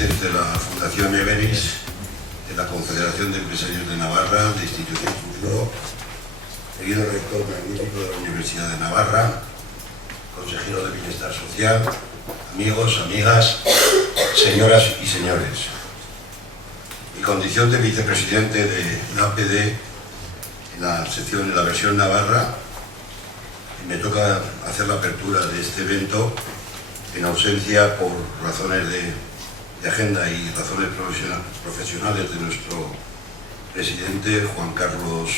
presidentes de la Fundación Everis, de la Confederación de Empresarios de Navarra, de Institución Futuro, querido rector magnífico de la Universidad de Navarra, consejero de Bienestar Social, amigos, amigas, señoras y señores. Mi condición de vicepresidente de la APD en la versión Navarra, me toca hacer la apertura de este evento en ausencia por razones de agenda y razones profesionales de nuestro presidente Juan Carlos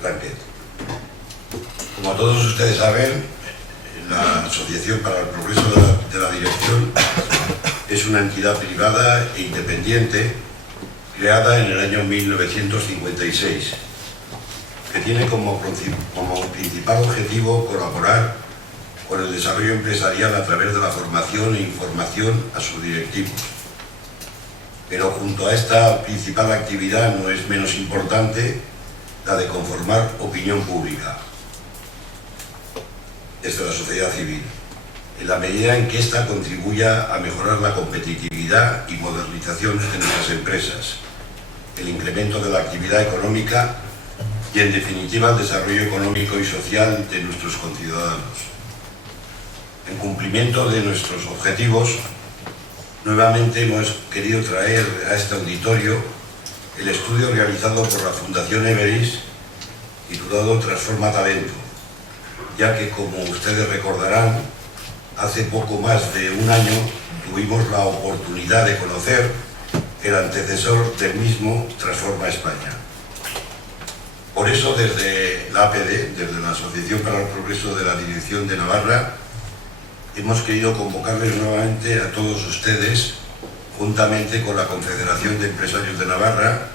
Blanquet. Como todos ustedes saben, la Asociación para el Progreso de la Dirección es una entidad privada e independiente creada en el año 1956, que tiene como principal objetivo colaborar con el desarrollo empresarial a través de la formación e información a sus directivos. Pero junto a esta principal actividad no es menos importante la de conformar opinión pública desde la sociedad civil, en la medida en que ésta contribuya a mejorar la competitividad y modernización de nuestras empresas, el incremento de la actividad económica y, en definitiva, el desarrollo económico y social de nuestros conciudadanos. En cumplimiento de nuestros objetivos, nuevamente hemos querido traer a este auditorio el estudio realizado por la Fundación Everis, titulado Transforma Talento, ya que, como ustedes recordarán, hace poco más de un año tuvimos la oportunidad de conocer el antecesor del mismo, Transforma España. Por eso, desde la APD, desde la Asociación para el Progreso de la Dirección de Navarra, hemos querido convocarles nuevamente a todos ustedes, juntamente con la Confederación de Empresarios de Navarra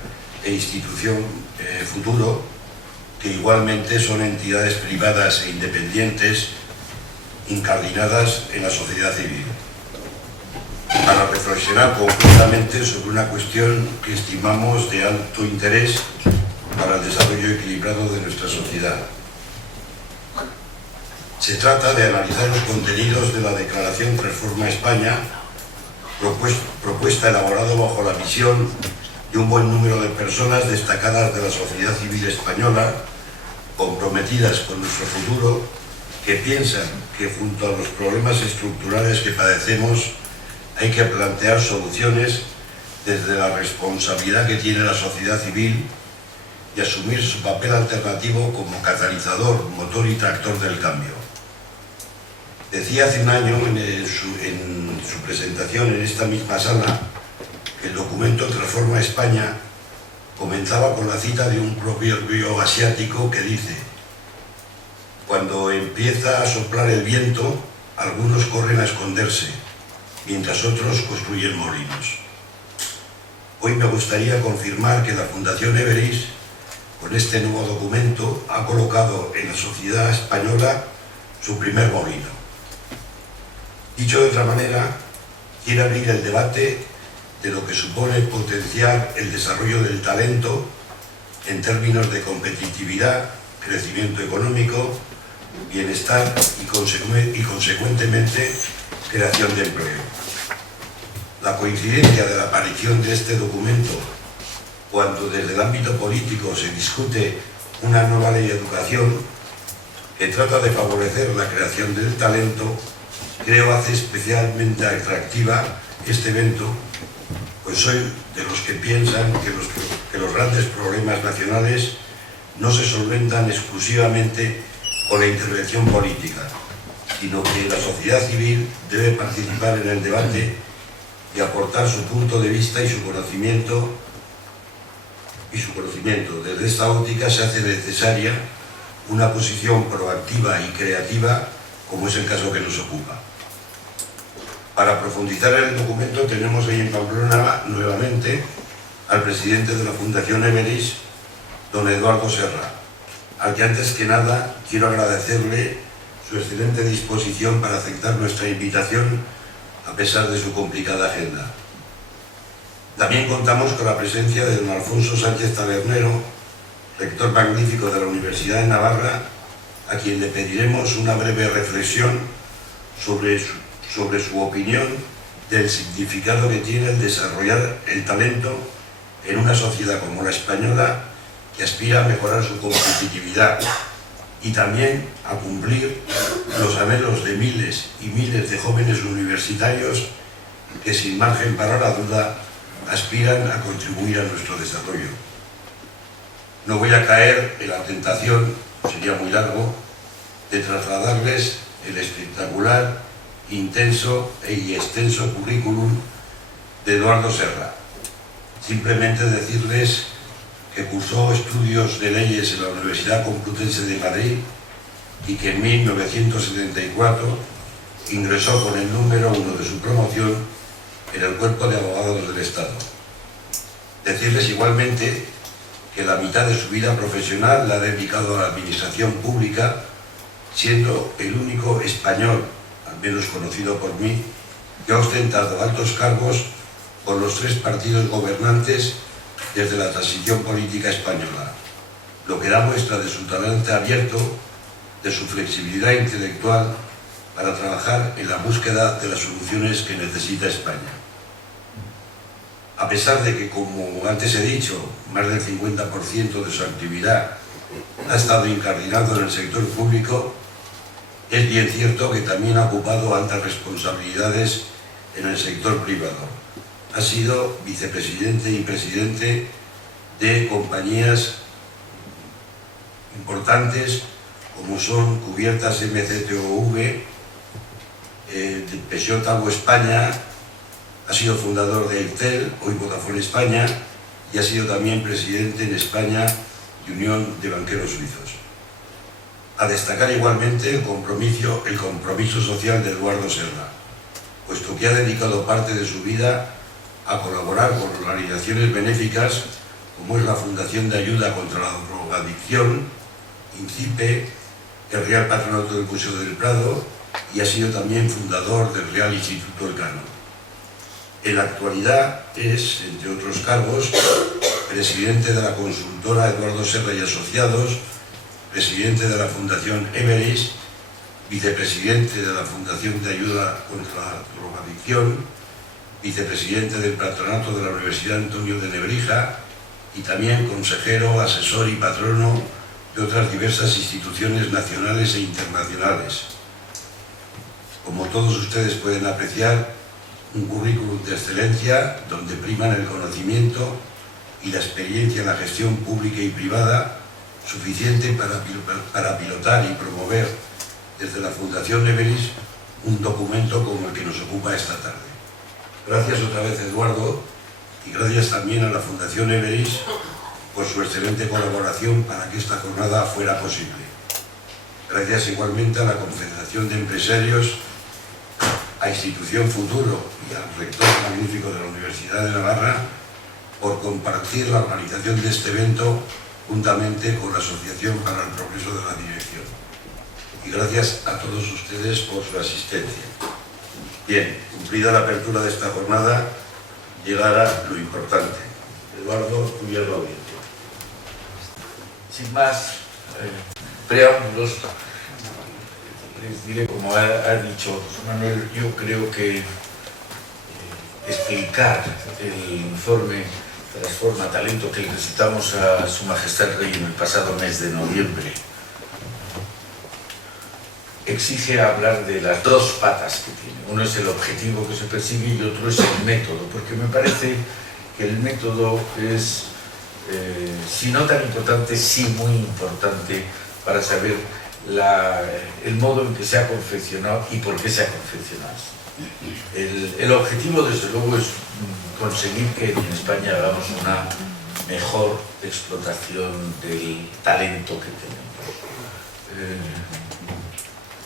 e Institución Futuro, que igualmente son entidades privadas e independientes incardinadas en la sociedad civil, para reflexionar conjuntamente sobre una cuestión que estimamos de alto interés para el desarrollo equilibrado de nuestra sociedad. Se trata de analizar los contenidos de la Declaración Transforma España, propuesta elaborada bajo la visión de un buen número de personas destacadas de la sociedad civil española, comprometidas con nuestro futuro, que piensan que junto a los problemas estructurales que padecemos hay que plantear soluciones desde la responsabilidad que tiene la sociedad civil y asumir su papel alternativo como catalizador, motor y tractor del cambio. Decía hace un año en su presentación en esta misma sala que el documento Transforma España comenzaba con la cita de un proverbio asiático que dice: cuando empieza a soplar el viento, algunos corren a esconderse, mientras otros construyen molinos. Hoy me gustaría confirmar que la Fundación Everis, con este nuevo documento, ha colocado en la sociedad española su primer molino. Dicho de otra manera, quiere abrir el debate de lo que supone potenciar el desarrollo del talento en términos de competitividad, crecimiento económico, bienestar y consecuentemente creación de empleo. La coincidencia de la aparición de este documento cuando desde el ámbito político se discute una nueva ley de educación que trata de favorecer la creación del talento, creo hace especialmente atractiva este evento, pues soy de los que piensan que los grandes problemas nacionales no se solventan exclusivamente con la intervención política, sino que la sociedad civil debe participar en el debate y aportar su punto de vista y su conocimiento. Desde esta óptica se hace necesaria una posición proactiva y creativa, como es el caso que nos ocupa. Para profundizar en el documento tenemos hoy en Pamplona nuevamente al presidente de la Fundación Everis, don Eduardo Serra, al que antes que nada quiero agradecerle su excelente disposición para aceptar nuestra invitación a pesar de su complicada agenda. También contamos con la presencia de don Alfonso Sánchez Tabernero, rector magnífico de la Universidad de Navarra, a quien le pediremos una breve reflexión sobre su opinión del significado que tiene el desarrollar el talento en una sociedad como la española, que aspira a mejorar su competitividad y también a cumplir los anhelos de miles y miles de jóvenes universitarios que, sin margen para la duda, aspiran a contribuir a nuestro desarrollo. No voy a caer en la tentación, sería muy largo, de trasladarles el espectacular, intenso y extenso currículum de Eduardo Serra. Simplemente decirles que cursó estudios de leyes en la Universidad Complutense de Madrid y que en 1974 ingresó con el número 1 de su promoción en el Cuerpo de Abogados del Estado. Decirles igualmente que la mitad de su vida profesional la ha dedicado a la administración pública, siendo el único español, al menos conocido por mí, que ha ostentado altos cargos por los 3 partidos gobernantes desde la transición política española, lo que da muestra de su talante abierto, de su flexibilidad intelectual para trabajar en la búsqueda de las soluciones que necesita España. A pesar de que, como antes he dicho, más del 50% de su actividad ha estado incardinado en el sector público, es bien cierto que también ha ocupado altas responsabilidades en el sector privado. Ha sido vicepresidente y presidente de compañías importantes como son Cubiertas MCTOV, Peugeot Talgo España, ha sido fundador de Airtel, hoy Vodafone España, y ha sido también presidente en España de Unión de Banqueros Suizos. A destacar igualmente el compromiso social de Eduardo Serra, puesto que ha dedicado parte de su vida a colaborar con organizaciones benéficas como es la Fundación de Ayuda contra la Drogadicción, INCIPE, el Real Patronato del Museo del Prado, y ha sido también fundador del Real Instituto Elcano. En la actualidad es, entre otros cargos, presidente de la consultora Eduardo Serra y Asociados, presidente de la Fundación Everest, vicepresidente de la Fundación de Ayuda contra la Drogadicción, vicepresidente del Patronato de la Universidad Antonio de Nebrija y también consejero, asesor y patrono de otras diversas instituciones nacionales e internacionales. Como todos ustedes pueden apreciar, un currículum de excelencia donde priman el conocimiento y la experiencia en la gestión pública y privada, suficiente para pilotar y promover desde la Fundación Everest un documento como el que nos ocupa esta tarde. Gracias otra vez, Eduardo, y gracias también a la Fundación Everest por su excelente colaboración para que esta jornada fuera posible. Gracias igualmente a la Confederación de Empresarios, a Institución Futuro y al rector magnífico de la Universidad de Navarra por compartir la organización de este evento juntamente con la Asociación para el Progreso de la Dirección. Y gracias a todos ustedes por su asistencia. Bien, cumplida la apertura de esta jornada, llegará lo importante. Eduardo, tuya la audiencia. Sin más preámbulos, les diré, como ha dicho José Manuel, yo creo que explicar el informe Transforma Talento que le presentamos a Su Majestad el Rey en el pasado mes de noviembre exige hablar de las dos patas que tiene. Uno es el objetivo que se persigue y otro es el método, porque me parece que el método es, si no tan importante, sí muy importante para saber el modo en que se ha confeccionado y por qué se ha confeccionado. El objetivo, desde luego, es conseguir que en España hagamos una mejor explotación del talento que tenemos.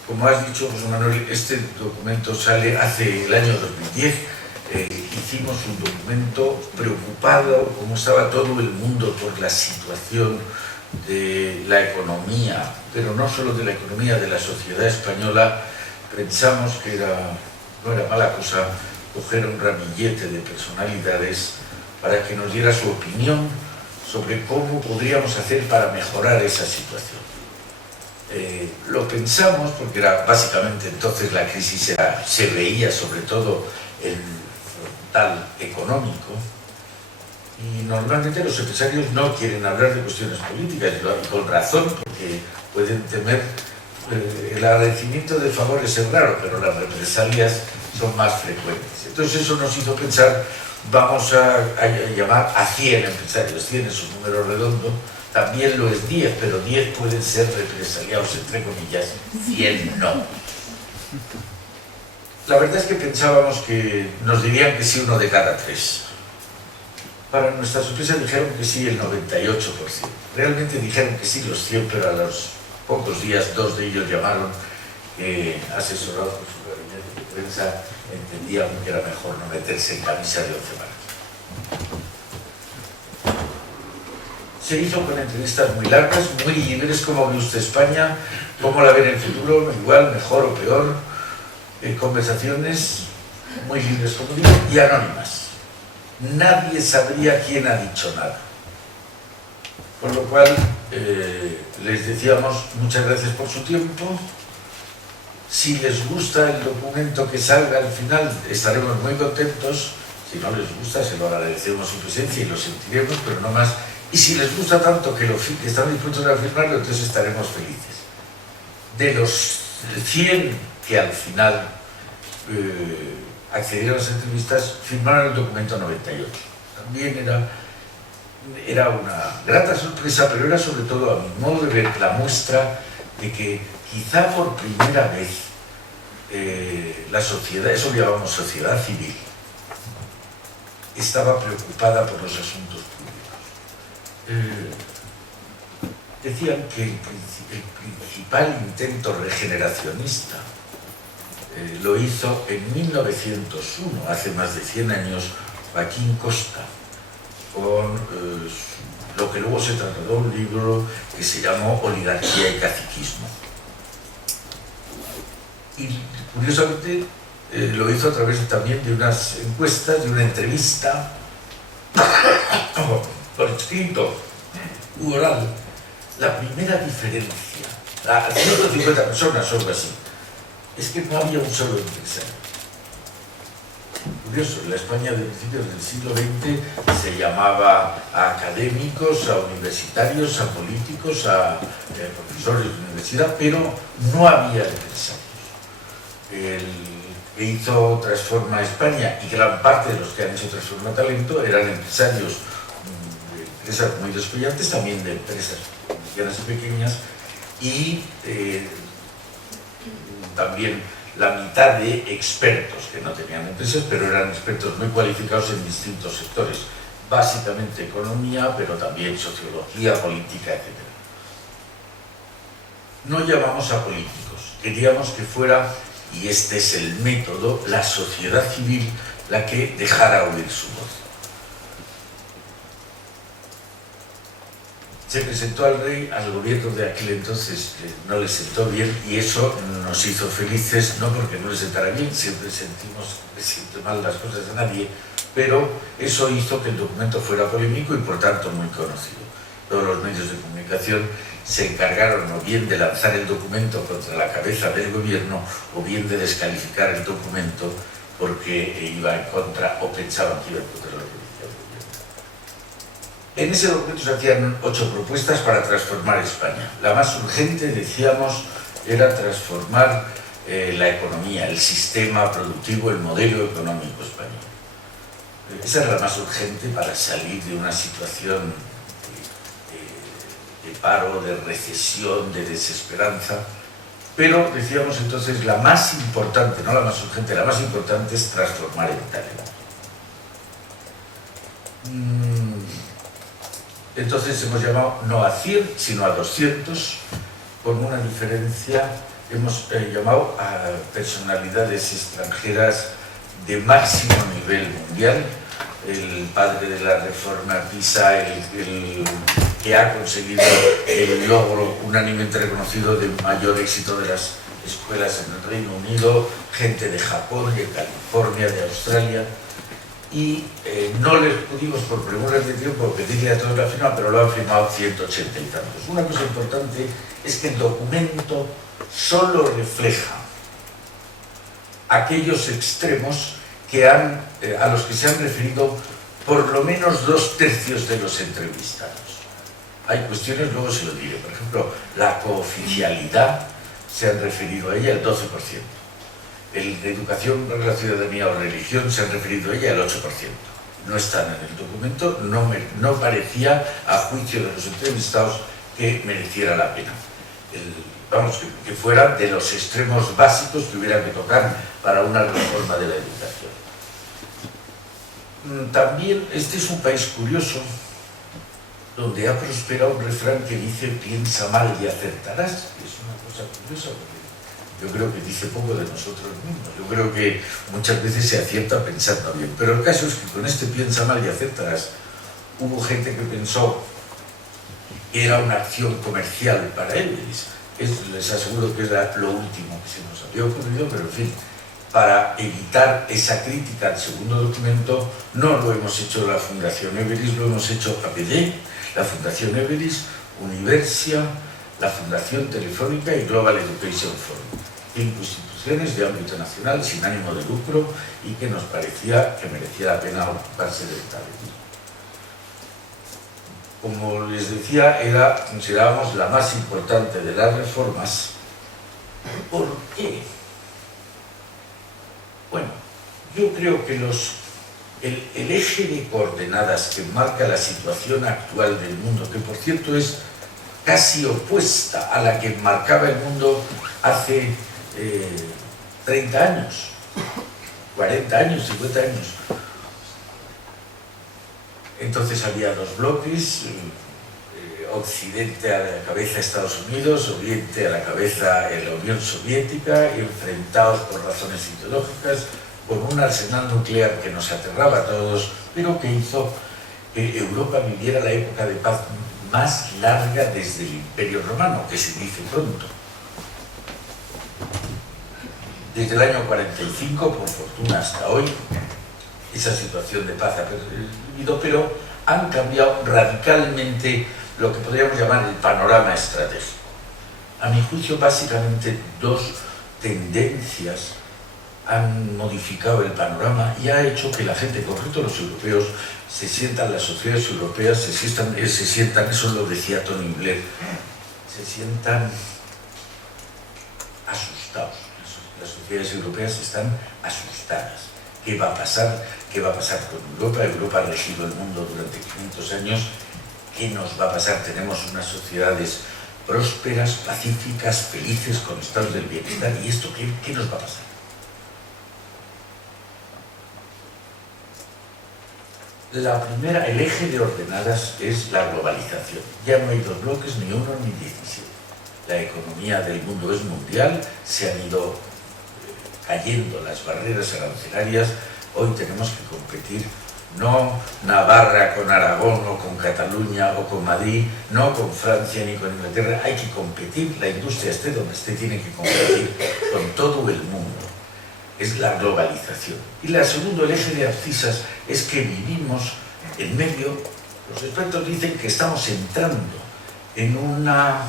Como has dicho, José Manuel, este documento sale hace el año 2010. Hicimos un documento preocupado, como estaba todo el mundo, por la situación de la economía, pero no solo de la economía, de la sociedad española. Pensamos que no era mala cosa coger un ramillete de personalidades para que nos diera su opinión sobre cómo podríamos hacer para mejorar esa situación. Lo pensamos porque era básicamente entonces la crisis se veía sobre todo en el frontal económico, y normalmente los empresarios no quieren hablar de cuestiones políticas, y con razón, porque pueden temer el agradecimiento de favores es raro, pero las represalias son más frecuentes. Entonces eso nos hizo pensar, vamos a llamar a 100 empresarios. 100 es un número redondo, también lo es 10, pero 10 pueden ser represaliados, entre comillas, 100 no. La verdad es que pensábamos que nos dirían que sí 1 de cada 3. Para nuestra sorpresa dijeron que sí el 98%. Realmente dijeron que sí los 100, pero a los pocos días 2 de ellos llamaron, asesorados por su gabinete de prensa, entendían que era mejor no meterse en camisa de 11 varas. Se hizo con entrevistas muy largas, muy libres. ¿Cómo ve usted España? ¿Cómo la ve en el futuro? Igual, mejor o peor. Conversaciones muy libres, como digo, y anónimas. Nadie sabría quién ha dicho nada. Por lo cual, les decíamos muchas gracias por su tiempo. Si les gusta el documento que salga al final, estaremos muy contentos. Si no les gusta, se lo agradecemos su presencia y lo sentiremos, pero no más. Y si les gusta tanto que están dispuestos a firmarlo, entonces estaremos felices. De los 100 que al final accedieron a las entrevistas, firmaron el documento 98. También era una grata sorpresa, pero era sobre todo, a mi modo de ver, la muestra de que quizá por primera vez la sociedad, eso lo llamamos sociedad civil, estaba preocupada por los asuntos públicos. Decían que el principal intento regeneracionista lo hizo en 1901, hace más de 100 años, Joaquín Costa, con lo que luego se trasladó a un libro que se llamó Oligarquía y Caciquismo. Y curiosamente lo hizo a través también de unas encuestas, de una entrevista por escrito u oral. La primera diferencia, a 150 personas o algo así, es que no había un solo empresario. Curioso, en la España de principios del siglo XX se llamaba a académicos, a universitarios, a políticos, a profesores de universidad, pero no había empresarios. El que hizo Transforma España, y gran parte de los que han hecho Transforma Talento, eran empresarios de empresas muy descollantes, también de empresas medianas y pequeñas, y también la mitad de expertos que no tenían empresas, pero eran expertos muy cualificados en distintos sectores, básicamente economía, pero también sociología, política, etc. No llamamos a políticos, queríamos que fuera, y este es el método, la sociedad civil la que dejara oír su voz. Se presentó al rey, al gobierno de aquel entonces no le sentó bien, y eso nos hizo felices, no porque no le sentara bien, siempre sentimos que siente mal las cosas de nadie, pero eso hizo que el documento fuera polémico y por tanto muy conocido. Todos los medios de comunicación se encargaron o bien de lanzar el documento contra la cabeza del gobierno o bien de descalificar el documento porque iba en contra o pensaban que iba en contra de lo que decía el gobierno. En ese documento se hacían 8 propuestas para transformar España. La más urgente, decíamos, era transformar la economía, el sistema productivo, el modelo económico español. Esa era la más urgente para salir de una situación de paro, de recesión, de desesperanza. Pero decíamos entonces la más importante, no la más urgente, la más importante es transformar el talento. Entonces hemos llamado no a 100, sino a 200, con una diferencia. Hemos llamado a personalidades extranjeras de máximo nivel mundial. El padre de la reforma PISA, el que ha conseguido el logro unánimemente reconocido de mayor éxito de las escuelas en el Reino Unido, gente de Japón, de California, de Australia. y no les pudimos por premuras de tiempo pedirle a todos la firma, pero lo han firmado 180 y tantos. Una cosa importante es que el documento solo refleja aquellos extremos a los que se han referido por lo menos 2/3 de los entrevistados. Hay cuestiones, luego se lo diré. Por ejemplo, la cooficialidad, se han referido a ella el 12%. El de educación, la ciudadanía o religión, se han referido a ella el 8%. No están en el documento, no parecía, a juicio de los entrevistados, que mereciera la pena. Vamos, que fuera de los extremos básicos que hubiera que tocar para una reforma de la educación. También este es un país curioso, donde ha prosperado un refrán que dice piensa mal y acertarás, que es una cosa curiosa, porque yo creo que dice poco de nosotros mismos. Yo creo que muchas veces se acierta pensando bien, pero el caso es que con este piensa mal y acertarás, hubo gente que pensó que era una acción comercial para Everest. Les aseguro que es lo último que se nos había ocurrido, pero en fin, para evitar esa crítica al segundo documento, no lo hemos hecho la Fundación Everest, lo hemos hecho APD, la Fundación Everest, Universia, la Fundación Telefónica y Global Education Forum, 5 instituciones de ámbito nacional sin ánimo de lucro y que nos parecía que merecía la pena ocuparse del talento. Como les decía, considerábamos la más importante de las reformas. ¿Por qué? Bueno, yo creo que el eje de coordenadas que marca la situación actual del mundo, que por cierto es casi opuesta a la que marcaba el mundo hace 30 años, 40 años, 50 años. Entonces había dos bloques, Occidente a la cabeza Estados Unidos, Oriente a la cabeza la Unión Soviética, enfrentados por razones ideológicas, con un arsenal nuclear que nos aterraba a todos, pero que hizo que Europa viviera la época de paz más larga desde el Imperio Romano, que se dice pronto. Desde el año 45, por fortuna hasta hoy, esa situación de paz ha perdido, pero han cambiado radicalmente lo que podríamos llamar el panorama estratégico. A mi juicio, básicamente dos tendencias han modificado el panorama y ha hecho que la gente, en concreto los europeos, se sientan, las sociedades europeas se sientan, eso lo decía Tony Blair, se sientan asustados. Las sociedades europeas están asustadas. ¿Qué va a pasar? ¿Qué va a pasar con Europa? Europa ha regido el mundo durante 500 años. ¿Qué nos va a pasar? Tenemos unas sociedades prósperas, pacíficas, felices, con estados del bienestar. ¿Y esto qué nos va a pasar? La primera, el eje de ordenadas es la globalización. Ya no hay dos bloques, ni uno ni 17. La economía del mundo es mundial, se han ido cayendo las barreras arancelarias. Hoy tenemos que competir no Navarra con Aragón o con Cataluña o con Madrid, no con Francia ni con Inglaterra. Hay que competir, la industria esté donde esté, tiene que competir con todo el mundo. Es la globalización. Y la segundo, el eje de abscisas, es que vivimos en medio, los expertos dicen que estamos entrando en una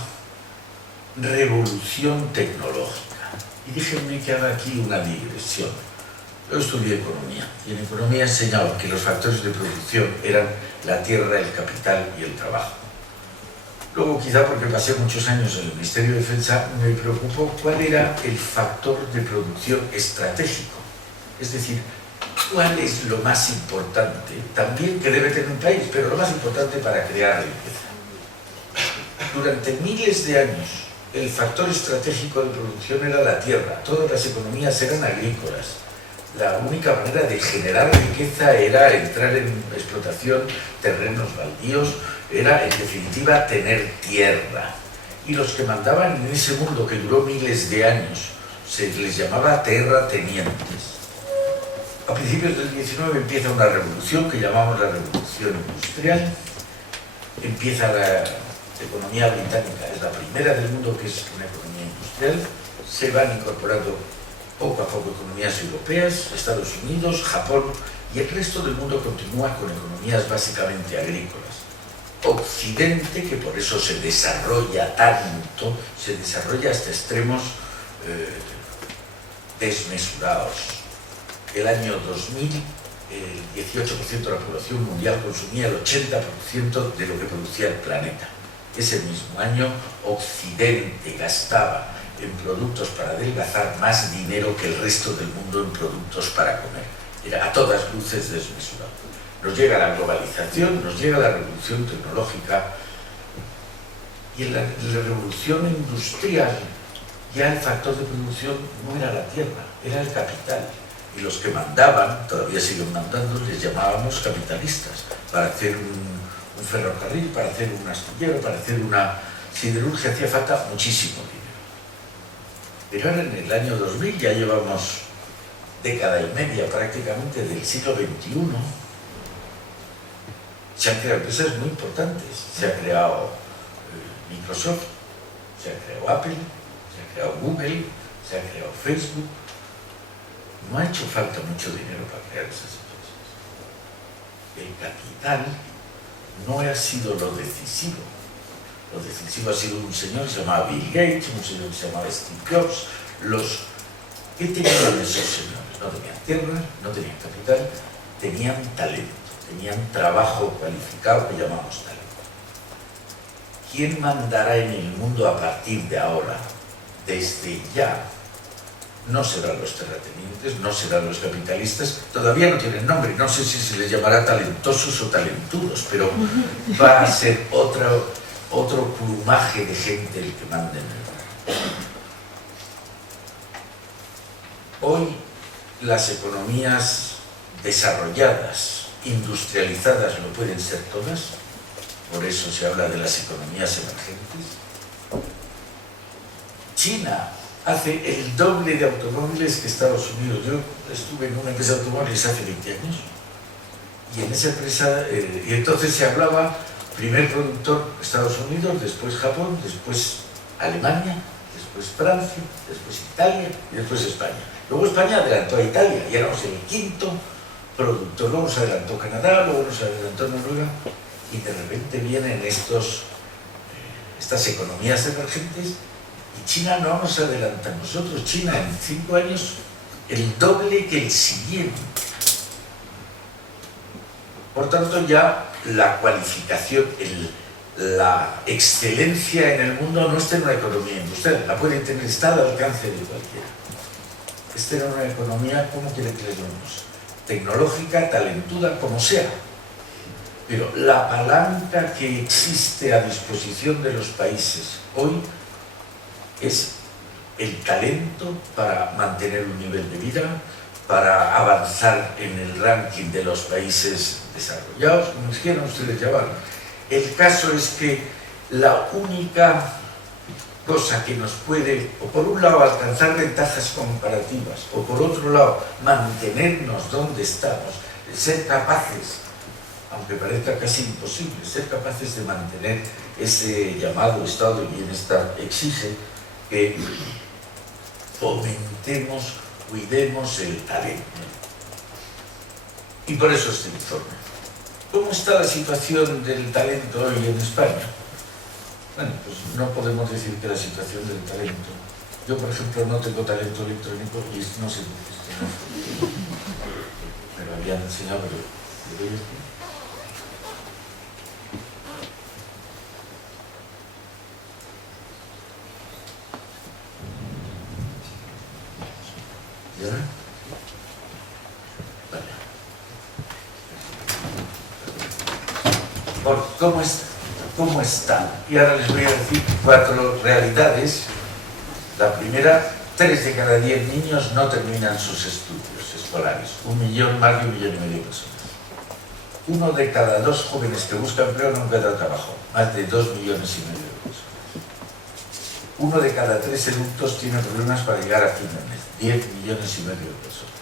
revolución tecnológica. Y déjenme que haga aquí una digresión. Yo estudié economía, y en economía he enseñado que los factores de producción eran la tierra, el capital y el trabajo. Luego, quizá porque pasé muchos años en el Ministerio de Defensa, me preocupó cuál era el factor de producción estratégico. Es decir, cuál es lo más importante, también que debe tener un país, pero lo más importante para crear riqueza. Durante miles de años, el factor estratégico de producción era la tierra. Todas las economías eran agrícolas. La única manera de generar riqueza era entrar en explotación, terrenos baldíos, era en definitiva tener tierra. Y los que mandaban en ese mundo que duró miles de años, se les llamaba terratenientes. A principios del 19 empieza una revolución que llamamos la revolución industrial. Empieza la economía británica, es la primera del mundo que es una economía industrial. Se van incorporando Poco a poco economías europeas, Estados Unidos, Japón y el resto del mundo continúa con economías básicamente agrícolas. Occidente, que por eso se desarrolla tanto, se desarrolla hasta extremos desmesurados. El año 2000, el 18% de la población mundial consumía el 80% de lo que producía el planeta. Ese mismo año, Occidente gastaba en productos para adelgazar más dinero que el resto del mundo en productos para comer. Era a todas luces desmesurado. Nos llega la globalización, nos llega la revolución tecnológica, y en la revolución industrial ya el factor de producción no era la tierra, era el capital. Y los que mandaban, todavía siguen mandando, les llamábamos capitalistas. Para hacer un ferrocarril, para hacer un astillero, para hacer una siderurgia hacía falta muchísimo dinero. Pero ahora en el año 2000 ya llevamos década y media prácticamente del siglo XXI. Se han creado empresas muy importantes. Se ha creado Microsoft, se ha creado Apple, se ha creado Google, se ha creado Facebook. No ha hecho falta mucho dinero para crear esas empresas. El capital no ha sido lo decisivo. Lo decisivo ha sido un señor que se llamaba Bill Gates, un señor que se llamaba Steve Jobs. ¿Qué tenían esos señores? No tenían tierra, no tenían capital, tenían talento, tenían trabajo cualificado que llamamos talento. ¿Quién mandará en el mundo a partir de ahora, desde ya? No serán los terratenientes, no serán los capitalistas, todavía no tienen nombre, no sé si se les llamará talentosos o talentudos, pero va a ser otro plumaje de gente el que mande en el mundo. Hoy las economías desarrolladas, industrializadas, no pueden ser todas, por eso se habla de las economías emergentes. China hace el doble de automóviles que Estados Unidos. Yo estuve en una empresa de automóviles hace 20 años y en esa empresa, y entonces se hablaba, primer productor Estados Unidos, después Japón, después Alemania, después Francia, después Italia y después España. Luego España adelantó a Italia y éramos el quinto productor. Luego se adelantó Canadá, luego nos adelantó Noruega y de repente vienen estas economías emergentes y China no nos adelanta a nosotros. China en 5 años el doble que el siguiente. Por tanto, ya la cualificación, la excelencia en el mundo no está en una economía industrial, la pueden tener, está al alcance de cualquiera. Está en una economía, ¿cómo quiere que le llamemos? Tecnológica, talentuda, como sea. Pero la palanca que existe a disposición de los países hoy es el talento para mantener un nivel de vida, para avanzar en el ranking de los países desarrollados, como quieran ustedes llamarlo. El caso es que la única cosa que nos puede, o por un lado, alcanzar ventajas comparativas, o por otro lado, mantenernos donde estamos, ser capaces, aunque parezca casi imposible, ser capaces de mantener ese llamado estado de bienestar, exige que fomentemos, cuidemos el talento. Y por eso este informe. ¿Cómo está la situación del talento hoy en España? Bueno, pues no podemos decir que la situación del talento... Yo, por ejemplo, no tengo talento electrónico y no sé qué es. Me lo habían enseñado, pero... ¿lo veis aquí? ¿Y ahora? Vale. ¿Cómo está? Y ahora les voy a decir 4 realidades. La primera, 3 de cada 10 niños no terminan sus estudios escolares. 1 millón, más de 1,5 millones de personas. 1 de cada 2 jóvenes que buscan empleo no encuentra trabajo. Más de 2,5 millones de personas. 1 de cada 3 adultos tiene problemas para llegar a fin de mes. 10,5 millones de personas.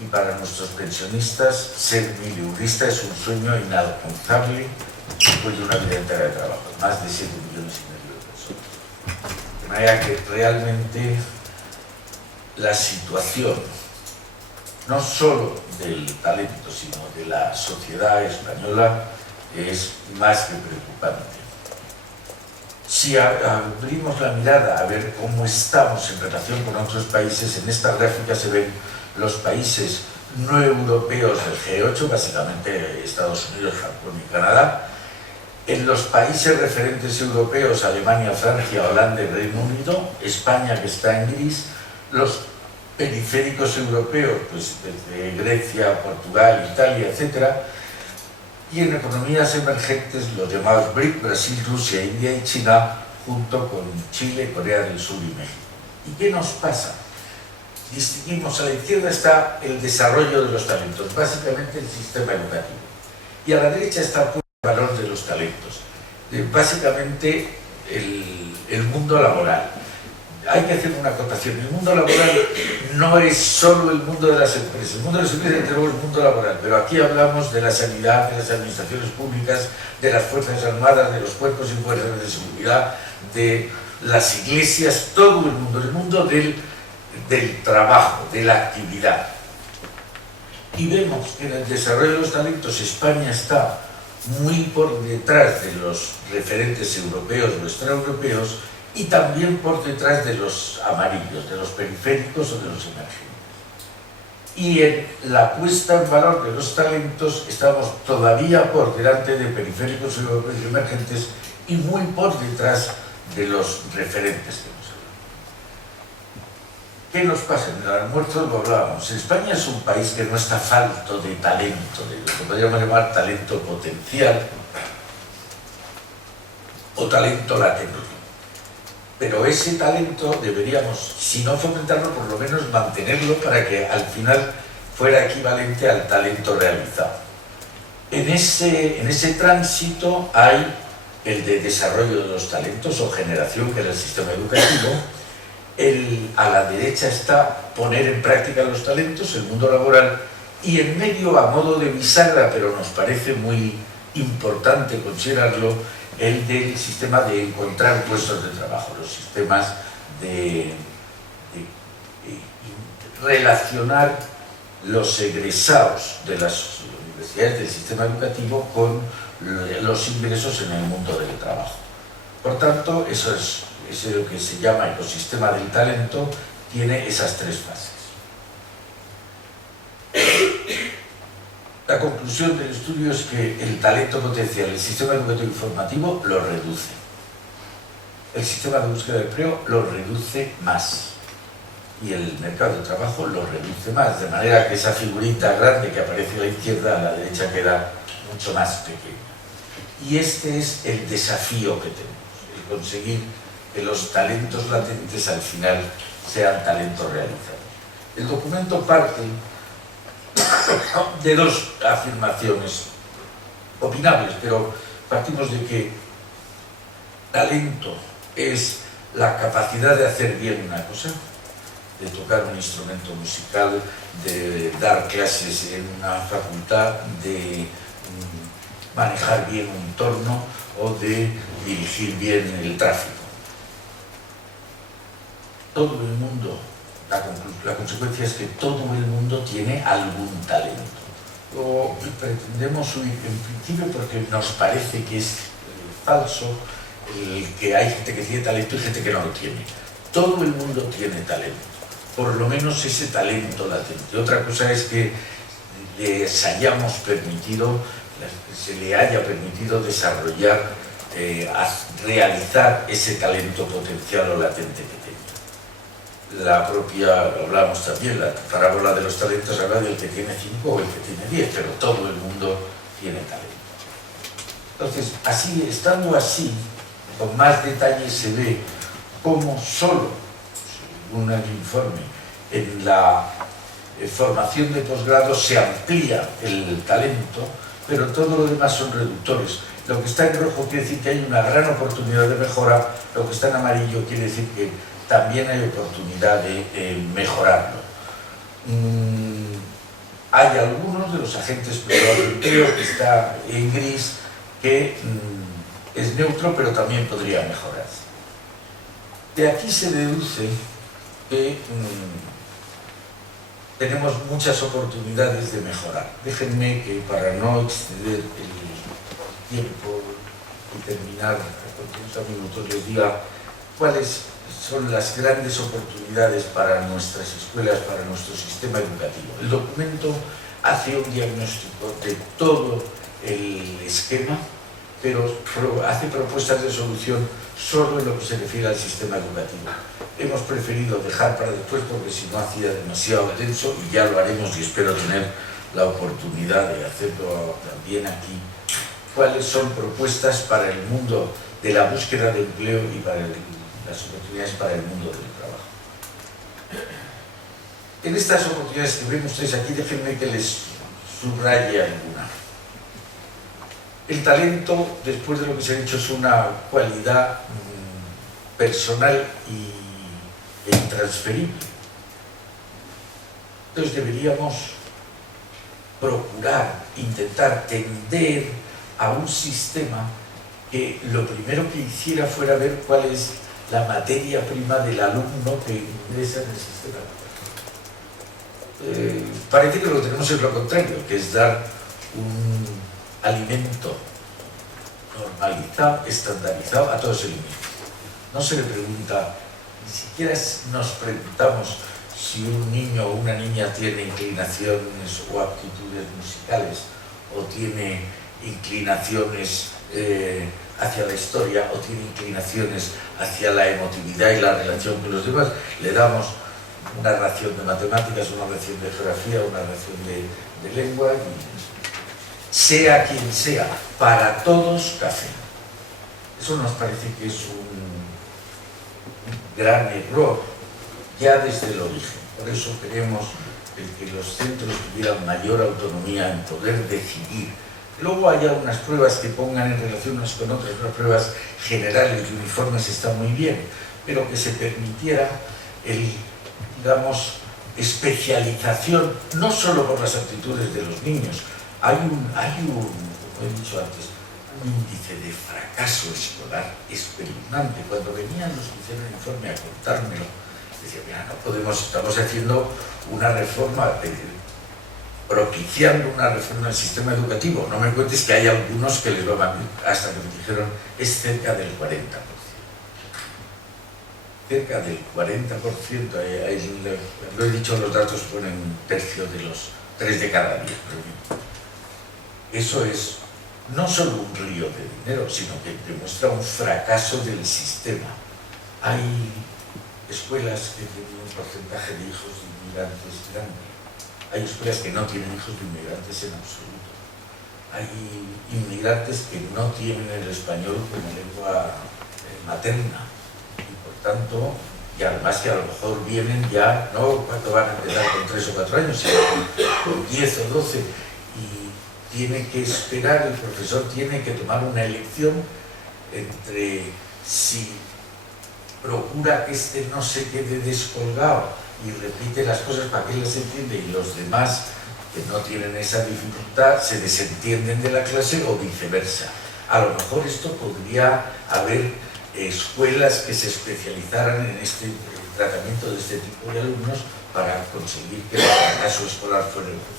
Y para nuestros pensionistas, ser milurista es un sueño inalcanzable después de una vida entera de trabajo. Más de 7,5 millones de personas. De manera que realmente la situación no solo del talento, sino de la sociedad española es más que preocupante. Si abrimos la mirada a ver cómo estamos en relación con otros países, en esta gráfica se ven los países no europeos del G8, básicamente Estados Unidos, Japón y Canadá. En los países referentes europeos, Alemania, Francia, Holanda y Reino Unido, España, que está en gris, los periféricos europeos, pues desde Grecia, Portugal, Italia, etc. Y en economías emergentes, los llamados BRIC, Brasil, Rusia, India y China, junto con Chile, Corea del Sur y México. ¿Y qué nos pasa? Distinguimos, a la izquierda está el desarrollo de los talentos, básicamente el sistema educativo. Y a la derecha está el valor de los talentos, básicamente el mundo laboral. Hay que hacer una acotación. El mundo laboral no es solo el mundo de las empresas. El mundo de las empresas es el mundo laboral, pero aquí hablamos de la sanidad, de las administraciones públicas, de las fuerzas armadas, de los cuerpos y fuerzas de seguridad, de las iglesias, todo el mundo del trabajo, de la actividad. Y vemos que en el desarrollo de los talentos España está muy por detrás de los referentes europeos o extraeuropeos, y también por detrás de los amarillos, de los periféricos o de los emergentes. Y en la puesta en valor de los talentos estamos todavía por delante de periféricos europeos y emergentes y muy por detrás de los referentes que hemos hablado. ¿Qué nos pasa? En el almuerzo lo hablábamos. España es un país que no está falto de talento, de lo que podríamos llamar talento potencial o talento latente. Pero ese talento deberíamos, si no fomentarlo, por lo menos mantenerlo para que al final fuera equivalente al talento realizado. En ese tránsito hay el de desarrollo de los talentos o generación, que era el sistema educativo. A la derecha está poner en práctica los talentos, el mundo laboral, y en medio, a modo de bisagra, pero nos parece muy importante considerarlo, el del sistema de encontrar puestos de trabajo, los sistemas de relacionar los egresados de las universidades del sistema educativo con los ingresos en el mundo del trabajo. Por tanto, eso es lo que se llama ecosistema del talento, tiene esas tres fases. La conclusión del estudio es que el talento potencial, el sistema educativo informativo lo reduce. El sistema de búsqueda de empleo lo reduce más. Y el mercado de trabajo lo reduce más. De manera que esa figurita grande que aparece a la izquierda, a la derecha queda mucho más pequeña. Y este es el desafío que tenemos, el conseguir que los talentos latentes al final sean talentos realizados. El documento parte de dos afirmaciones opinables, pero partimos de que talento es la capacidad de hacer bien una cosa, de tocar un instrumento musical, de dar clases en una facultad, de manejar bien un entorno o de dirigir bien el tráfico. Todo el mundo, la consecuencia es que todo el mundo tiene algún talento. O pretendemos huir, en principio, porque nos parece que es falso que hay gente que tiene talento y gente que no lo tiene. Todo el mundo tiene talento, por lo menos ese talento latente. Otra cosa es que les hayamos permitido, se le haya permitido desarrollar, realizar ese talento potencial o latente que tenga. La propia, lo hablamos también, la parábola de los talentos habla del que tiene 5 o el que tiene 10, pero todo el mundo tiene talento. Entonces, así, estando así, con más detalle se ve cómo solo, según el informe, en la formación de posgrado se amplía el talento, pero todo lo demás son reductores. Lo que está en rojo quiere decir que hay una gran oportunidad de mejora, lo que está en amarillo quiere decir que también hay oportunidad de mejorarlo. Hay algunos de los agentes privados de empleo que está en gris, que es neutro, pero también podría mejorarse. De aquí se deduce que tenemos muchas oportunidades de mejorar. Déjenme que, para no exceder el tiempo y terminar con 30 minutos, les diga cuáles son las grandes oportunidades para nuestras escuelas, para nuestro sistema educativo. El documento hace un diagnóstico de todo el esquema, pero hace propuestas de solución solo en lo que se refiere al sistema educativo. Hemos preferido dejar para después, porque si no hacía demasiado denso, y ya lo haremos y espero tener la oportunidad de hacerlo también aquí, cuáles son propuestas para el mundo de la búsqueda de empleo y para las oportunidades para el mundo del trabajo. En estas oportunidades que ven ustedes aquí, déjenme que les subraye alguna. El talento, después de lo que se ha dicho, es una cualidad personal e intransferible. Entonces deberíamos procurar, intentar tender a un sistema que lo primero que hiciera fuera ver cuál es la materia prima del alumno que ingresa en el sistema. Parece que lo que tenemos es lo contrario, que es dar un alimento normalizado, estandarizado a todo ese niño. No se le pregunta, ni siquiera nos preguntamos si un niño o una niña tiene inclinaciones o aptitudes musicales, o tiene inclinaciones hacia la historia, o tiene inclinaciones hacia la emotividad y la relación con los demás. Le damos una ración de matemáticas, una ración de geografía, una ración de lengua, y sea quien sea, para todos café. Eso nos parece que es un gran error ya desde el origen. Por eso queremos que los centros tuvieran mayor autonomía en poder decidir. Luego haya unas pruebas que pongan en relación unas con otras, unas pruebas generales y uniformes está muy bien, pero que se permitiera digamos, especialización, no solo por las aptitudes de los niños. Hay un, como he dicho antes, un índice de fracaso escolar espeluznante. Cuando venían los que hicieron el informe a contármelo, decía, mira, no podemos, estamos haciendo una reforma, propiciando una reforma del sistema educativo. No me cuentes que hay algunos que les va mal, hasta que me dijeron, es cerca del 40%. Cerca del 40%, lo he dicho, los datos ponen un tercio de los 3 de cada 10. Eso es no solo un río de dinero, sino que demuestra un fracaso del sistema. Hay escuelas que tienen un porcentaje de hijos de inmigrantes grande. Hay escuelas que no tienen hijos de inmigrantes en absoluto. Hay inmigrantes que no tienen el español como lengua materna. Tanto, y además que a lo mejor vienen ya, no cuando van a empezar con 3 o 4 años, sino con 10 o 12, y tiene que esperar, el profesor tiene que tomar una elección entre si procura que este no se quede descolgado y repite las cosas para que él las entienda, y los demás que no tienen esa dificultad se desentienden de la clase, o viceversa. A lo mejor esto podría haber escuelas que se especializaran en este tratamiento de este tipo de alumnos para conseguir que el fracaso escolar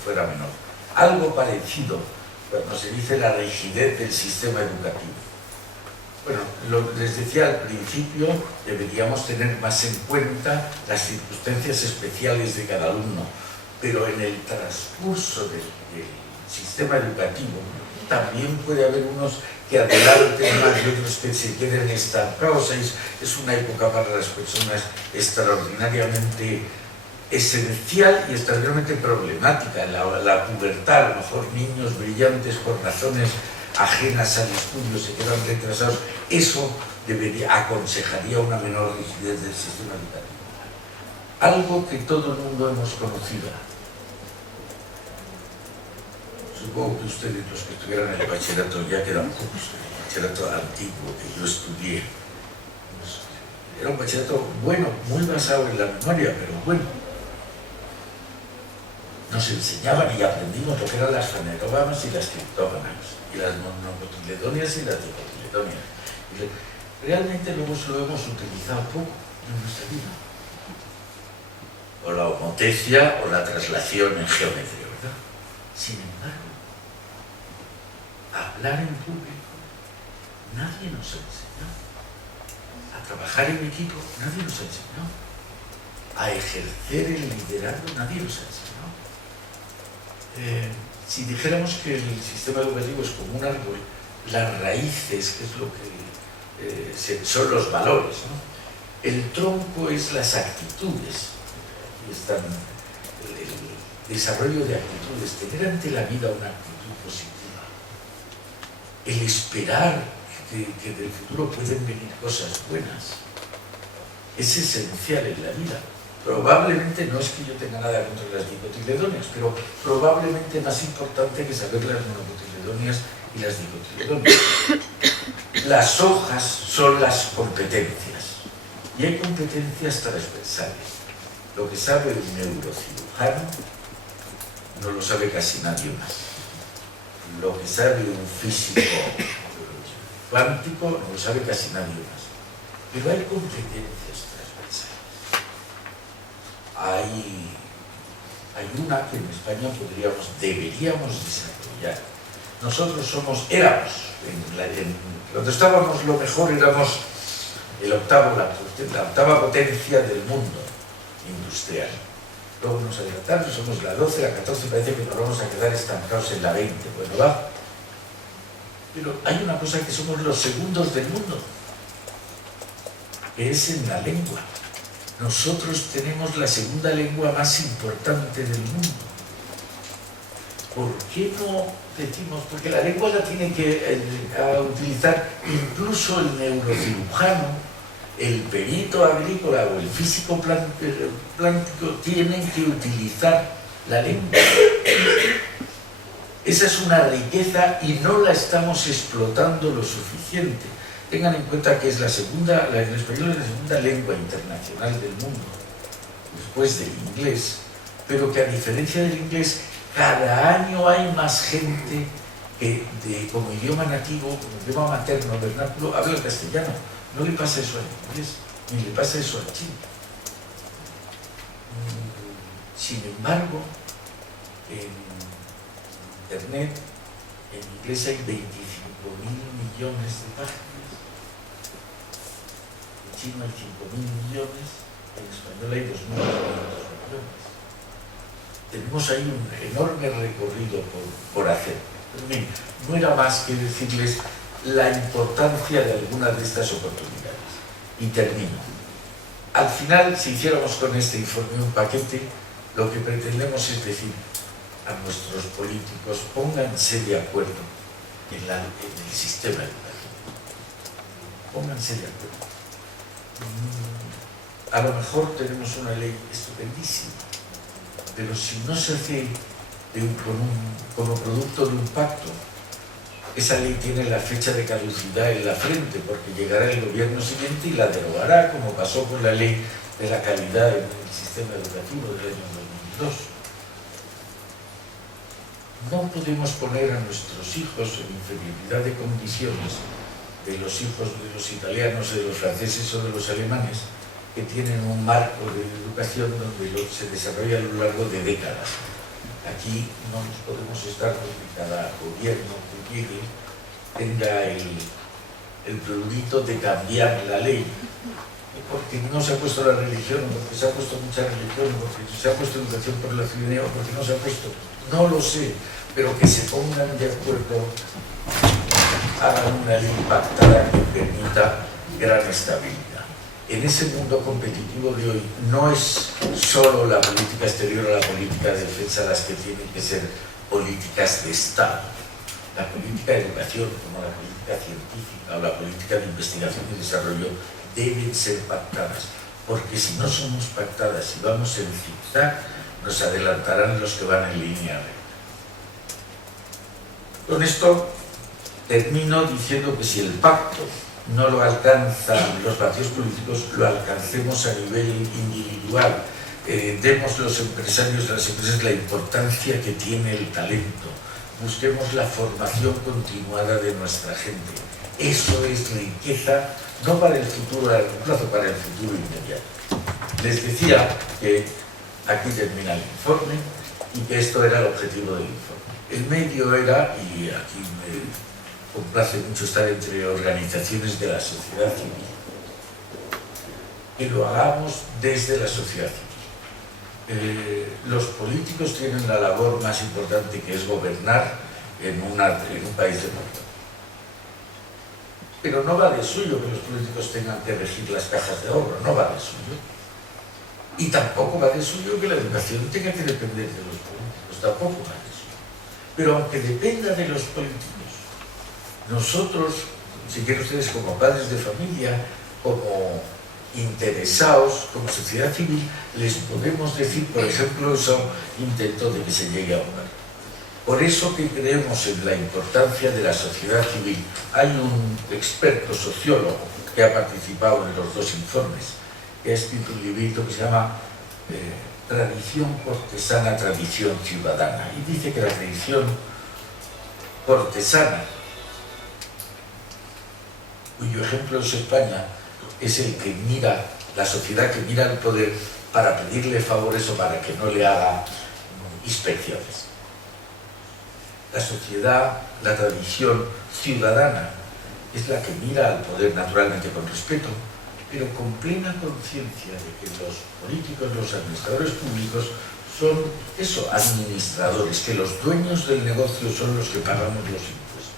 fuera menor. Algo parecido cuando se dice la rigidez del sistema educativo. Bueno, les decía al principio, deberíamos tener más en cuenta las circunstancias especiales de cada alumno, pero en el transcurso del sistema educativo también puede haber unos que adelanten más y otros que se queden estancados. Es una época para las personas extraordinariamente esencial y extraordinariamente problemática. La pubertad, a lo mejor niños brillantes por razones ajenas al estudio se quedan retrasados. Eso aconsejaría una menor rigidez del sistema educativo. Algo que todo el mundo hemos conocido. Supongo que ustedes, los que estuvieran en el bachillerato, ya quedan pocos, el bachillerato antiguo que yo estudié. Era un bachillerato bueno, muy basado en la memoria, pero bueno. Nos enseñaban y aprendimos lo que eran las fanerógamas y las criptógamas, y las monocotiledonias y las dicotiledonias. Realmente luego lo hemos utilizado poco en nuestra vida. o la homotecia o la traslación en geometría, ¿verdad? Sin embargo, hablar en público nadie nos enseñó. A trabajar en equipo nadie nos enseñó. A ejercer el liderazgo nadie nos enseñó. Si dijéramos que el sistema educativo es como un árbol, las raíces, que es lo que son los valores, ¿no? El tronco es las actitudes. Aquí están el desarrollo de actitudes, tener ante la vida una actitud positiva, el esperar que del futuro pueden venir cosas buenas, es esencial en la vida. Probablemente, no es que yo tenga nada contra las dicotiledóneas, pero probablemente más importante que saber las monocotiledóneas y las dicotiledóneas. Las hojas son las competencias, y hay competencias transversales. Lo que sabe un neurocirujano no lo sabe casi nadie más. Lo que sabe un físico cuántico no lo sabe casi nadie más. Pero hay competencias transversales. Hay una que en España deberíamos desarrollar. Nosotros éramos, cuando estábamos lo mejor, éramos la octava potencia del mundo industrial. Luego nos adelantamos, somos la 12, la 14, parece que nos vamos a quedar estancados en la 20. Bueno, va. Pero hay una cosa que somos los segundos del mundo, que es en la lengua. Nosotros tenemos la segunda lengua más importante del mundo. ¿Por qué no decimos? Porque la lengua la tiene que utilizar incluso el neurocirujano, el perito agrícola o el físico plántico tienen que utilizar la lengua. Esa es una riqueza y no la estamos explotando lo suficiente. Tengan en cuenta que es el español es la segunda lengua internacional del mundo, después del inglés, pero que a diferencia del inglés, cada año hay más gente que como idioma nativo, como idioma materno, vernáculo, habla el castellano. No le pasa eso al inglés, ni le pasa eso al chino. Sin embargo, en Internet, en inglés hay 25.000 millones de páginas. En chino hay 5.000 millones, en español hay 2.500 millones. Tenemos ahí un enorme recorrido por hacer. No era más que decirles la importancia de algunas de estas oportunidades. Y termino. Al final, si hiciéramos con este informe un paquete, lo que pretendemos es decir a nuestros políticos: pónganse de acuerdo en el sistema educativo. Pónganse de acuerdo. A lo mejor tenemos una ley estupendísima, pero si no se hace como producto de un pacto, esa ley tiene la fecha de caducidad en la frente, porque llegará el gobierno siguiente y la derogará, como pasó con la ley de la calidad en el sistema educativo del año 2002. No podemos poner a nuestros hijos en inferioridad de condiciones de los hijos de los italianos, de los franceses o de los alemanes, que tienen un marco de educación donde se desarrolla a lo largo de décadas. Aquí no nos podemos estar porque cada gobierno que llegue tenga el prurito de cambiar la ley, porque no se ha puesto la religión, porque se ha puesto mucha religión, porque se ha puesto educación por la ciudadanía, porque no se ha puesto, no lo sé, pero que se pongan de acuerdo, hagan una ley pactada que permita gran estabilidad. En ese mundo competitivo de hoy no es solo la política exterior o la política de defensa las que tienen que ser políticas de Estado. La política de educación, como la política científica o la política de investigación y desarrollo, deben ser pactadas, porque si no somos pactadas y vamos en zigzag, nos adelantarán los que van en línea recta. Con esto termino diciendo que si el pacto no lo alcanzan los partidos políticos, lo alcancemos a nivel individual. Demos los empresarios, a las empresas, la importancia que tiene el talento. Busquemos la formación continuada de nuestra gente. Eso es riqueza, no para el futuro a largo plazo, para el futuro inmediato. Les decía que aquí termina el informe, y que esto era el objetivo del informe. El medio era, y aquí me complace mucho estar entre organizaciones de la sociedad civil, que lo hagamos desde la sociedad civil. Los políticos tienen la labor más importante, que es gobernar en un país democrático. Pero no va de suyo que los políticos tengan que regir las cajas de ahorro, no va de suyo. Y tampoco va de suyo que la educación tenga que depender de los políticos, tampoco va de suyo. Pero aunque dependa de los políticos, nosotros, si quieren ustedes, como padres de familia, como interesados, como sociedad civil, les podemos decir, por ejemplo, ese intento de que se llegue a un acuerdo. Por eso que creemos en la importancia de la sociedad civil. Hay un experto sociólogo que ha participado en los dos informes, que ha escrito un librito que se llama Tradición cortesana, tradición ciudadana, y dice que la tradición cortesana, cuyo ejemplo es España, es el que mira, la sociedad que mira al poder para pedirle favores o para que no le haga inspecciones. La sociedad, la tradición ciudadana, es la que mira al poder naturalmente con respeto, pero con plena conciencia de que los políticos, los administradores públicos son eso, administradores, que los dueños del negocio son los que pagamos los impuestos.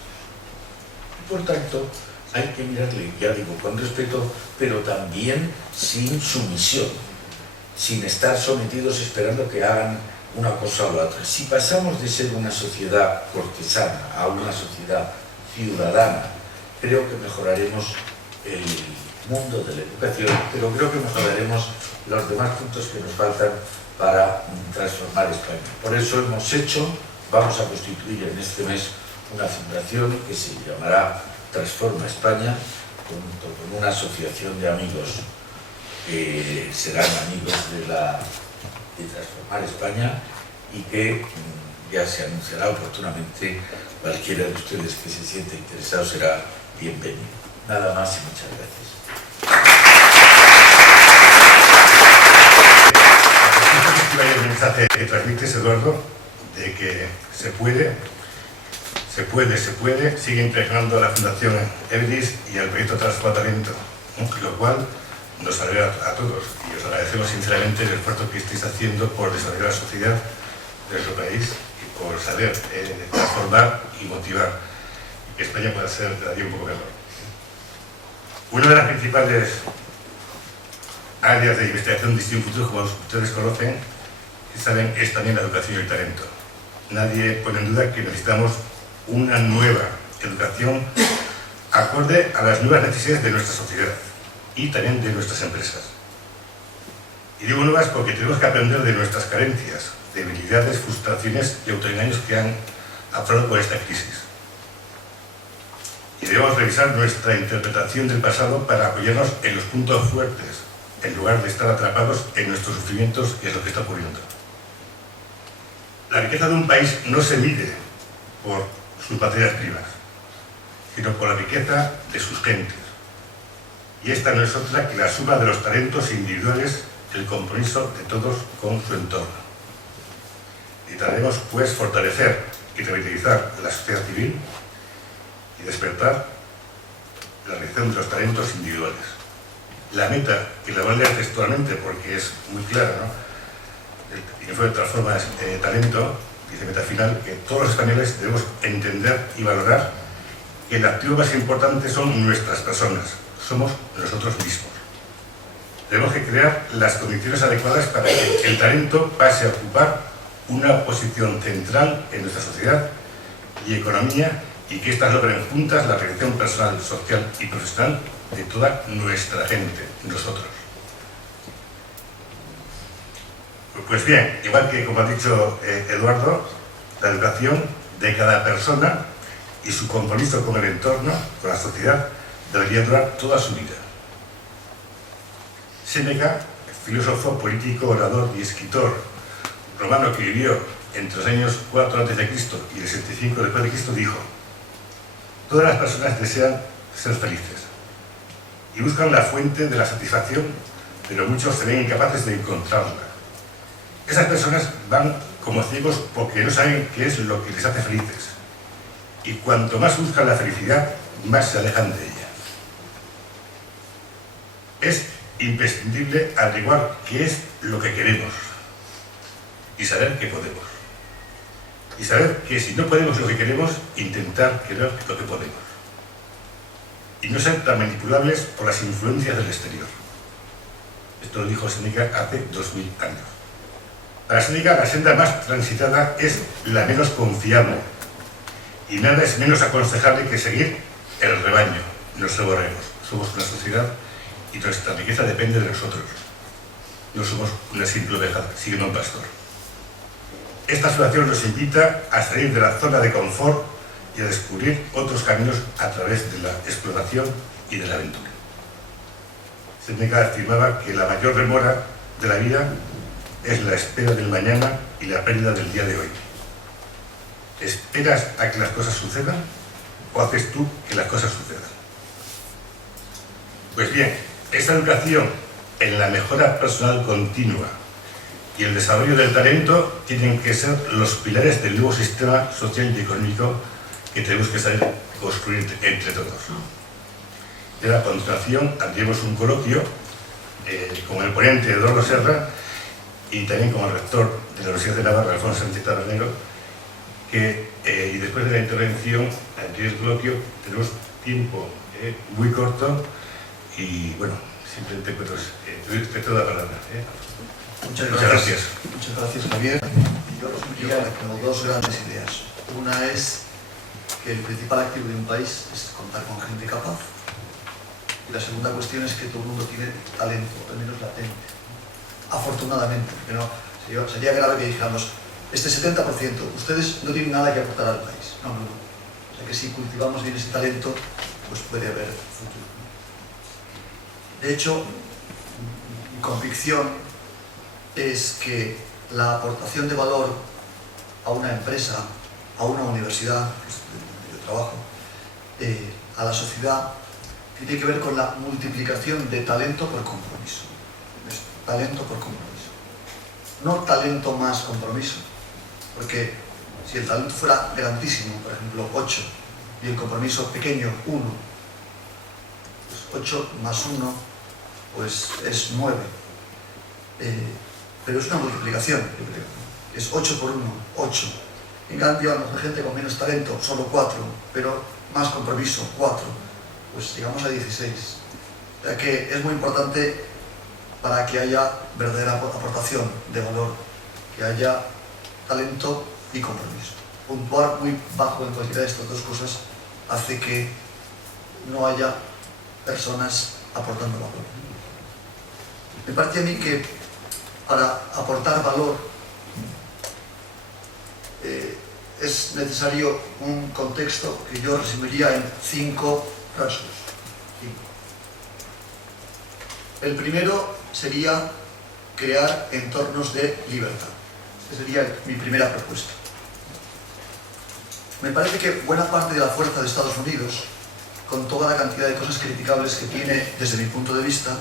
Y por tanto, hay que mirarle, ya digo, con respeto, pero también sin sumisión, sin estar sometidos esperando que hagan una cosa o la otra. Si pasamos de ser una sociedad cortesana a una sociedad ciudadana, creo que mejoraremos el mundo de la educación, pero creo que mejoraremos los demás puntos que nos faltan para transformar España. Por eso vamos a constituir en este mes una fundación que se llamará Transforma España, junto con una asociación de amigos que serán amigos de Transformar España, y que ya se anunciará oportunamente. Cualquiera de ustedes que se sienta interesado será bienvenido. Nada más y muchas gracias. El mensaje que transmites, Eduardo, de que se puede, sigue impregnando a la Fundación Everis y al proyecto Transforma Talento, lo cual nos alegra a todos, y os agradecemos sinceramente el esfuerzo que estáis haciendo por desarrollar la sociedad de nuestro país y por saber transformar y motivar, y que España pueda ser cada día un poco mejor. Una de las principales áreas de investigación de Destino Futuro, como ustedes conocen, saben, es también la educación y el talento. Nadie pone en duda que necesitamos una nueva educación acorde a las nuevas necesidades de nuestra sociedad y también de nuestras empresas. Y digo nuevas porque tenemos que aprender de nuestras carencias, debilidades, frustraciones y autoengaños que han aflorado por esta crisis. Y debemos revisar nuestra interpretación del pasado para apoyarnos en los puntos fuertes, en lugar de estar atrapados en nuestros sufrimientos, que es lo que está ocurriendo. La riqueza de un país no se mide por sus materias primas, sino por la riqueza de sus gentes. Y esta no es otra que la suma de los talentos individuales, el compromiso de todos con su entorno. Y trataremos, pues, fortalecer y revitalizar la sociedad civil y despertar la reacción de los talentos individuales. La meta, que la voy a leer textualmente porque es muy clara, ¿no? El informe de Transforma Talento dice, meta final, que todos los españoles debemos entender y valorar que el activo más importante son nuestras personas, somos nosotros mismos. Tenemos que crear las condiciones adecuadas para que el talento pase a ocupar una posición central en nuestra sociedad y economía, y que éstas logren juntas la realización personal, social y profesional de toda nuestra gente, nosotros. Pues bien, igual que como ha dicho Eduardo, la educación de cada persona y su compromiso con el entorno, con la sociedad, debería durar toda su vida. Séneca, filósofo, político, orador y escritor romano que vivió entre los años 4 a.C. y el 75 después de Cristo, dijo: todas las personas desean ser felices y buscan la fuente de la satisfacción, pero muchos se ven incapaces de encontrarla. Esas personas van como ciegos porque no saben qué es lo que les hace felices. Y cuanto más buscan la felicidad, más se alejan de ella. Es imprescindible averiguar qué es lo que queremos y saber que podemos. Y saber que si no podemos lo que queremos, intentar querer lo que podemos. Y no ser tan manipulables por las influencias del exterior. Esto lo dijo Séneca hace 2000 años. Para Séneca, la senda más transitada es la menos confiable. Y nada es menos aconsejable que seguir el rebaño, los reborregos. Somos una sociedad y nuestra riqueza depende de nosotros. No somos una simple oveja siguiendo a un pastor. Esta situación nos invita a salir de la zona de confort y a descubrir otros caminos a través de la exploración y de la aventura. Séneca afirmaba que la mayor demora de la vida es la espera del mañana y la pérdida del día de hoy. ¿Esperas a que las cosas sucedan o haces tú que las cosas sucedan? Pues bien, esta educación en la mejora personal continua y el desarrollo del talento tienen que ser los pilares del nuevo sistema social y económico que tenemos que saber construir entre todos. Y a continuación haremos un coloquio con el ponente Eduardo Serra y también con el rector de la Universidad de Navarra, Alfonso Sánchez Tabernero, y después de la intervención, antes del coloquio, tenemos tiempo muy corto y bueno, simplemente te toda la palabra. Muchas gracias. Muchas gracias, Javier. Yo resumiría como dos grandes ideas. Una es que el principal activo de un país es contar con gente capaz. Y la segunda cuestión es que todo el mundo tiene talento, al menos latente. Afortunadamente, porque no, sería grave que dijéramos, este 70%, ustedes no tienen nada que aportar al país. No. O sea que si cultivamos bien ese talento, pues puede haber futuro. De hecho, mi convicción es que la aportación de valor a una empresa, a una universidad de trabajo, a la sociedad, tiene que ver con la multiplicación de talento por compromiso. Talento por compromiso. No talento más compromiso. Porque si el talento fuera grandísimo, por ejemplo 8, y el compromiso pequeño 1, pues 8 más 1 pues es 9. Pero es una multiplicación, yo creo. Es 8 por 1, 8. En cambio, a la gente con menos talento, solo 4, pero más compromiso, 4. Pues llegamos a 16. O sea que es muy importante para que haya verdadera aportación de valor, que haya talento y compromiso. Puntuar muy bajo en cualquiera de estas dos cosas hace que no haya personas aportando valor. Me parece a mí que para aportar valor es necesario un contexto que yo resumiría en 5 rasgos. El primero sería crear entornos de libertad. Esa sería mi primera propuesta. Me parece que buena parte de la fuerza de Estados Unidos, con toda la cantidad de cosas criticables que tiene desde mi punto de vista,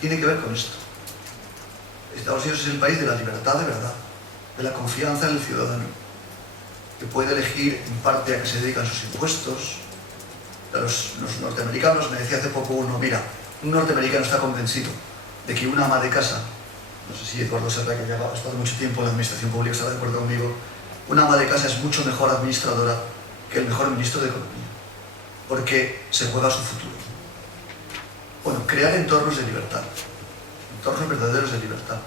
tiene que ver con esto. Estados Unidos es el país de la libertad de verdad, de la confianza en el ciudadano, que puede elegir en parte a qué se dedican sus impuestos. Los norteamericanos, me decía hace poco uno, mira, un norteamericano está convencido de que una ama de casa, no sé si Eduardo Serra, que ya ha estado mucho tiempo en la administración pública, estará de acuerdo conmigo, una ama de casa es mucho mejor administradora que el mejor ministro de Economía, porque se juega su futuro. Bueno, crear entornos de libertad, entornos verdaderos de libertad.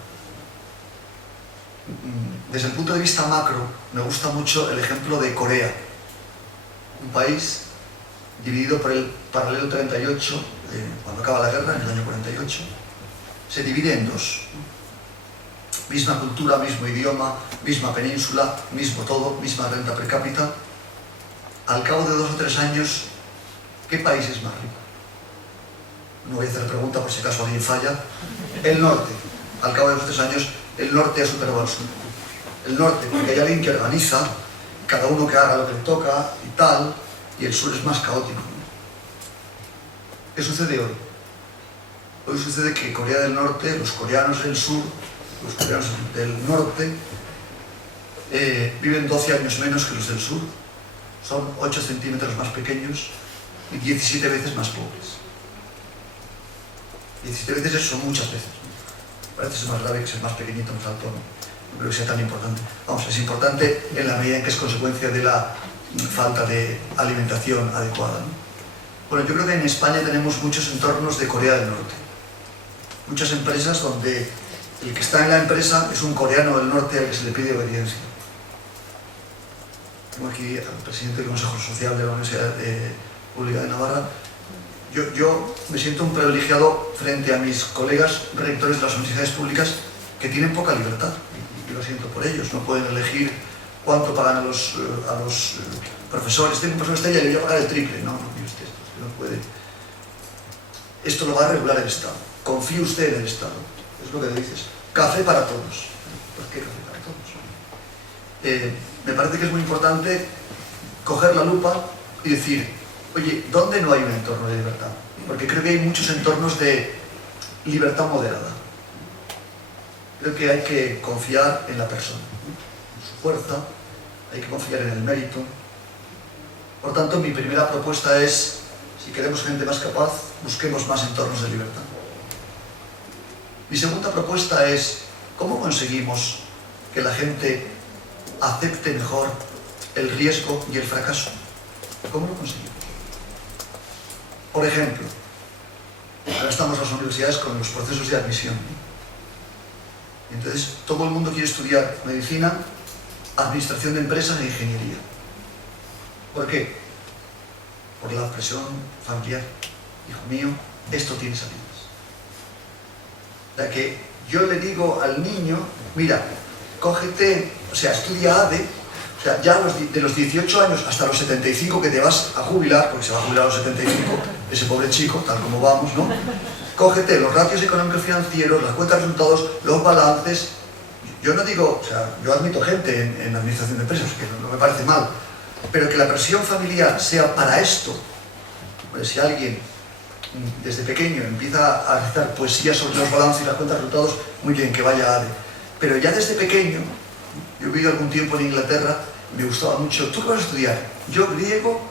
Desde el punto de vista macro, me gusta mucho el ejemplo de Corea, un país dividido por el paralelo 38, cuando acaba la guerra, en el año 48, se divide en dos. Misma cultura, mismo idioma, misma península, mismo todo, misma renta per cápita. Al cabo de 2 o 3 años, ¿qué país es más rico? No voy a hacer pregunta por si acaso alguien falla. El norte. Al cabo de 2 o 3 años, el norte ha superado al sur. El norte, porque hay alguien que organiza, cada uno que haga lo que le toca y tal, y el sur es más caótico. ¿Qué sucede hoy? Hoy sucede que Corea del Norte, los coreanos del sur, los coreanos del norte viven 12 años menos que los del sur, son 8 centímetros más pequeños y 17 veces más pobres. 17 veces eso son muchas veces, ¿no? Parece ser más grave que ser más pequeñito, más alto, no creo que sea tan importante. Vamos, es importante en la medida en que es consecuencia de la falta de alimentación adecuada, ¿no? Bueno, yo creo que en España tenemos muchos entornos de Corea del Norte. Muchas empresas donde el que está en la empresa es un coreano del norte al que se le pide obediencia. Tengo aquí al presidente del Consejo Social de la Universidad Pública de Navarra. Yo me siento un privilegiado frente a mis colegas rectores de las universidades públicas que tienen poca libertad. Y lo siento por ellos, no pueden elegir cuánto pagan a los profesores. Tengo un profesor estrella y le voy a pagar el triple. No, mire usted, no puede. Esto lo va a regular el Estado. Confíe usted en el Estado. Es lo que le dices. Café para todos. ¿Por qué café para todos? Me parece que es muy importante coger la lupa y decir, oye, ¿dónde no hay un entorno de libertad? Porque creo que hay muchos entornos de libertad moderada. Creo que hay que confiar en la persona, ¿no? En su fuerza, hay que confiar en el mérito. Por tanto, mi primera propuesta es, si queremos gente más capaz, busquemos más entornos de libertad. Mi segunda propuesta es, ¿cómo conseguimos que la gente acepte mejor el riesgo y el fracaso? ¿Cómo lo conseguimos? Por ejemplo, ahora estamos en las universidades con los procesos de admisión. Entonces, todo el mundo quiere estudiar medicina, administración de empresas e ingeniería. ¿Por qué? Por la presión familiar. Hijo mío, esto tiene salidas. O sea que yo le digo al niño, mira, cógete, o sea, estudia ADE, o sea, ya de los 18 años hasta los 75 que te vas a jubilar, porque se va a jubilar a los 75, ese pobre chico, tal como vamos, ¿no? Cógete los ratios económicos financieros, las cuentas de resultados, los balances. Yo no digo, o sea, yo admito gente en administración de empresas, que no me parece mal, pero que la presión familiar sea para esto. Pues si alguien desde pequeño empieza a recitar poesía sobre los balances y las cuentas de resultados, muy bien, que vaya a ADE. Pero ya desde pequeño, yo he vivido algún tiempo en Inglaterra, me gustaba mucho. ¿Tú qué vas a estudiar? Yo griego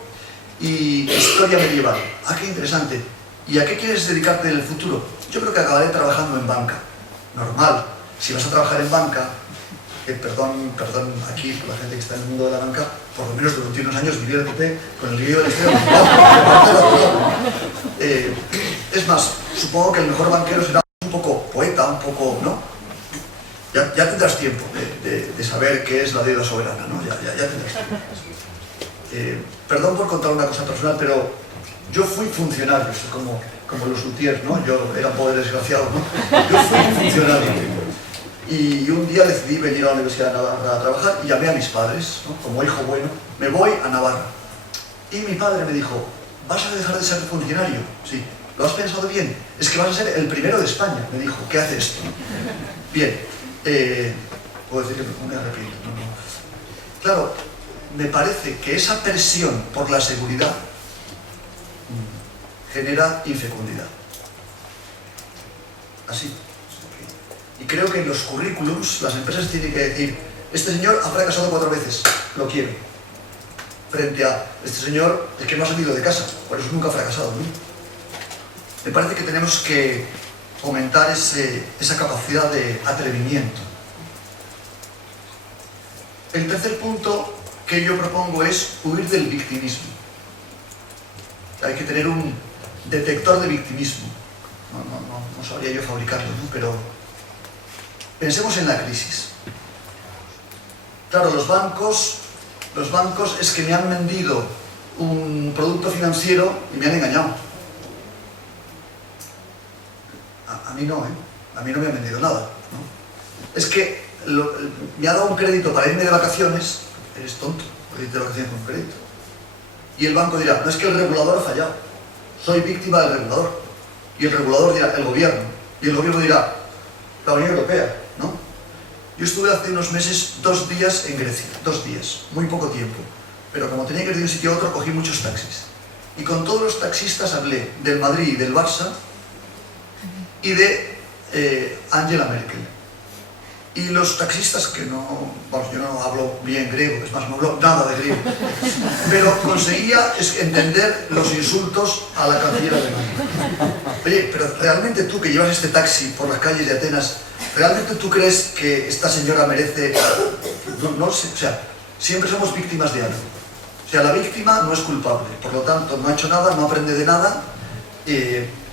y historia medieval. Ah, qué interesante. ¿Y a qué quieres dedicarte en el futuro? Yo creo que acabaré trabajando en banca. Normal. Si vas a trabajar en banca, perdón aquí, por la gente que está en el mundo de la banca, por lo menos durante unos años diviértete con el griego de la historia medieval. Es más, supongo que el mejor banquero será un poco poeta, un poco, ¿no? Ya tendrás tiempo de saber qué es la deuda soberana, ¿no? Ya tendrás tiempo. Perdón por contar una cosa personal, pero yo fui funcionario, como los luthiers, ¿no? Yo era un pobre desgraciado, ¿no? Yo fui funcionario. Y un día decidí venir a la Universidad de Navarra a trabajar y llamé a mis padres, ¿no? Como hijo bueno, me voy a Navarra. Y mi padre me dijo, ¿vas a dejar de ser funcionario? Sí. ¿Lo has pensado bien? Es que vas a ser el primero de España, me dijo. ¿Qué hace esto? Bien. Puedo decir que no me arrepiento. No. Claro, me parece que esa presión por la seguridad genera infecundidad. Así. Y creo que en los currículums las empresas tienen que decir, este señor ha fracasado 4 veces, lo quiero. Frente a, este señor es que no ha salido de casa, por eso nunca ha fracasado, ¿no? Me parece que tenemos que fomentar esa capacidad de atrevimiento. El tercer punto que yo propongo es huir del victimismo. Hay que tener un detector de victimismo. No sabría yo fabricarlo, ¿no? Pero pensemos en la crisis. Claro, los bancos es que me han vendido un producto financiero y me han engañado. A mí no, A mí no me han vendido nada, ¿no? Es que me ha dado un crédito para irme de vacaciones. Eres tonto, irte de vacaciones con crédito. Y el banco dirá, no, es que el regulador ha fallado. Soy víctima del regulador. Y el regulador dirá, el gobierno. Y el gobierno dirá, la Unión Europea, ¿no? Yo estuve hace unos meses 2 días en Grecia, 2 días, muy poco tiempo. Pero como tenía que ir de un sitio a otro, cogí muchos taxis. Y con todos los taxistas hablé del Madrid y del Barça y de Angela Merkel. Y los taxistas que no, bueno, yo no hablo bien griego, es más, no hablo nada de griego, pero conseguía entender los insultos a la canciller alemana. Oye, pero realmente tú que llevas este taxi por las calles de Atenas, ¿realmente tú crees que esta señora merece...? No sé, o sea, siempre somos víctimas de algo. O sea, la víctima no es culpable, por lo tanto no ha hecho nada, no aprende de nada,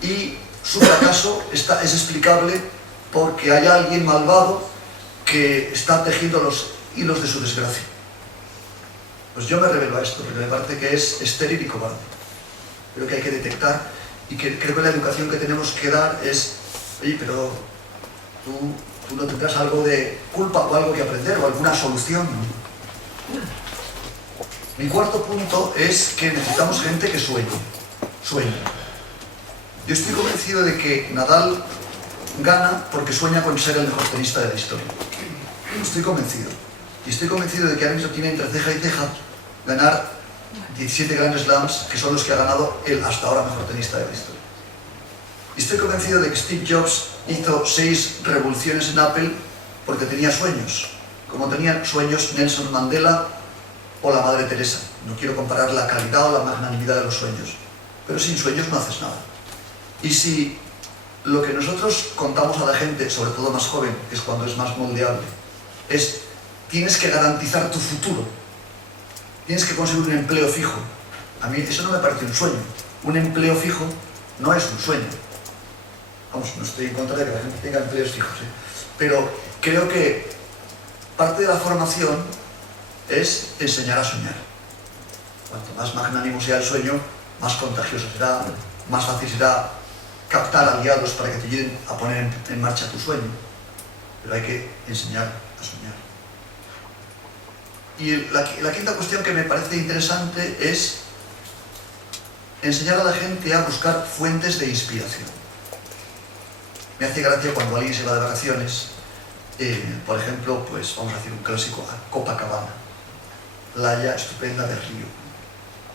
y su fracaso es explicable porque hay alguien malvado que está tejiendo los hilos de su desgracia. Pues yo me revelo a esto, porque me parece que es estéril y cobarde. Creo que hay que detectar, y que creo que la educación que tenemos que dar es, oye, pero tú no tendrás algo de culpa o algo que aprender, o alguna solución. Mi cuarto punto es que necesitamos gente que sueñe. Yo estoy convencido de que Nadal gana porque sueña con ser el mejor tenista de la historia. Estoy convencido. Y estoy convencido de que ahora mismo tiene entre ceja y ceja ganar 17 Grand Slams, que son los que ha ganado el hasta ahora mejor tenista de la historia. Y estoy convencido de que Steve Jobs hizo 6 revoluciones en Apple porque tenía sueños, como tenían sueños Nelson Mandela o la Madre Teresa. No quiero comparar la calidad o la magnanimidad de los sueños, pero sin sueños no haces nada. Y si lo que nosotros contamos a la gente, sobre todo más joven, que es cuando es más moldeable, es tienes que garantizar tu futuro, tienes que conseguir un empleo fijo. A mí eso no me parece un sueño. Un empleo fijo no es un sueño. Vamos, no estoy en contra de que la gente tenga empleos fijos, pero creo que parte de la formación es enseñar a soñar. Cuanto más magnánimo sea el sueño, más contagioso será, más fácil será captar aliados para que te ayuden a poner en marcha tu sueño. Pero hay que enseñar a soñar. Y la quinta cuestión que me parece interesante es enseñar a la gente a buscar fuentes de inspiración. Me hace gracia cuando alguien se va de vacaciones, por ejemplo, pues vamos a decir un clásico, a Copacabana, playa estupenda del río.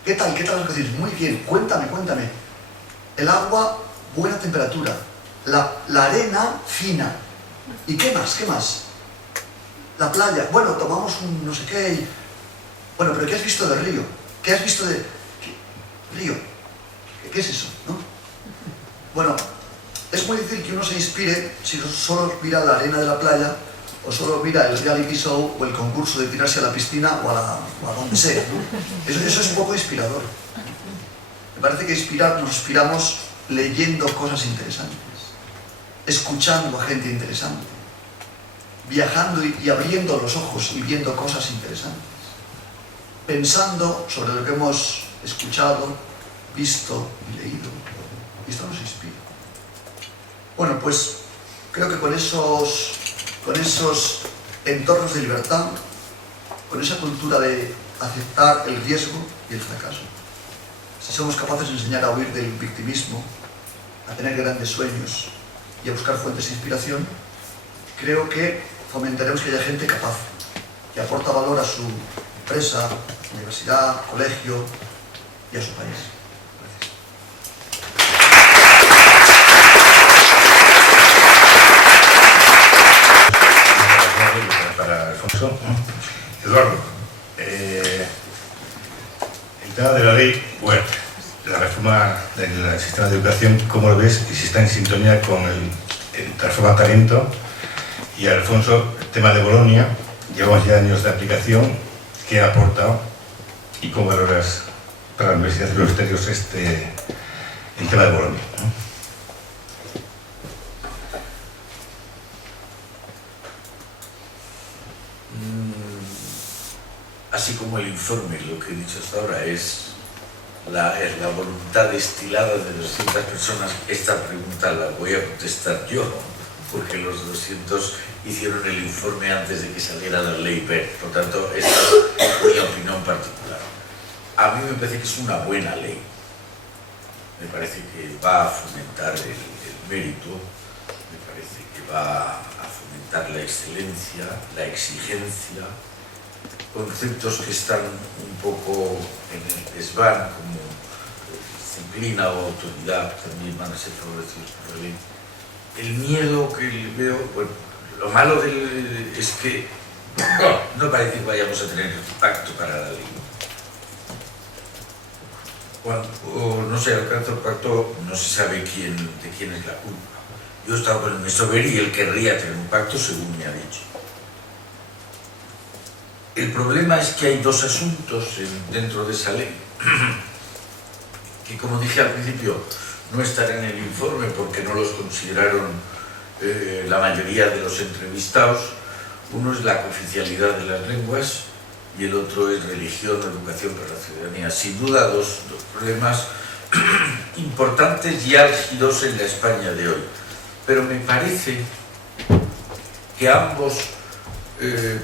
¿Qué tal las vacaciones? Muy bien, cuéntame. El agua, buena temperatura, la arena fina. ¿Y qué más? La playa, bueno, tomamos un no sé qué y... Bueno, pero ¿qué has visto del río? ¿Qué has visto de... río? ¿Qué es eso? ¿No? Bueno, es muy difícil que uno se inspire si solo mira la arena de la playa o solo mira el reality show o el concurso de tirarse a la piscina o a donde sea, ¿no? Eso es un poco inspirador. Me parece que nos inspiramos leyendo cosas interesantes, escuchando a gente interesante, viajando y abriendo los ojos y viendo cosas interesantes, pensando sobre lo que hemos escuchado, visto y leído. Y esto nos inspira. Bueno, pues creo que con esos entornos de libertad, con esa cultura de aceptar el riesgo y el fracaso, si somos capaces de enseñar a huir del victimismo, a tener grandes sueños y a buscar fuentes de inspiración, creo que fomentaremos que haya gente capaz, que aporta valor a su empresa, universidad, colegio y a su país. Gracias. Para Alfonso. Eduardo, el tema de la ley Wert, la reforma del sistema de educación, ¿cómo lo ves? Y si está en sintonía con el transformamiento. Y Alfonso, el tema de Bolonia, llevamos ya años de aplicación, ¿qué ha aportado y cómo valoras para la Universidad de los Ministerios el tema de Bolonia, ¿no? Así como el informe, lo que he dicho hasta ahora es la voluntad destilada de 200 personas, esta pregunta la voy a contestar yo, porque los 200 hicieron el informe antes de que saliera la ley Wert. Por tanto, esta es mi opinión particular. A mí me parece que es una buena ley. Me parece que va a fomentar el mérito, me parece que va a fomentar la excelencia, la exigencia, conceptos que están un poco en el desván, como disciplina o autoridad, también van a ser favorecidos por la ley. El miedo que veo, bueno, lo malo del es que no parece que vayamos a tener pacto para la ley. Cuando no se alcanza el pacto, no se sabe de quién es la culpa. Yo he estado con el Mesover y él querría tener un pacto, según me ha dicho. El problema es que hay dos asuntos dentro de esa ley que, como dije al principio, no están en el informe porque no los consideraron la mayoría de los entrevistados. Uno es la cooficialidad de las lenguas y el otro es religión o educación para la ciudadanía. Sin duda, dos problemas importantes y álgidos en la España de hoy. Pero me parece que ambos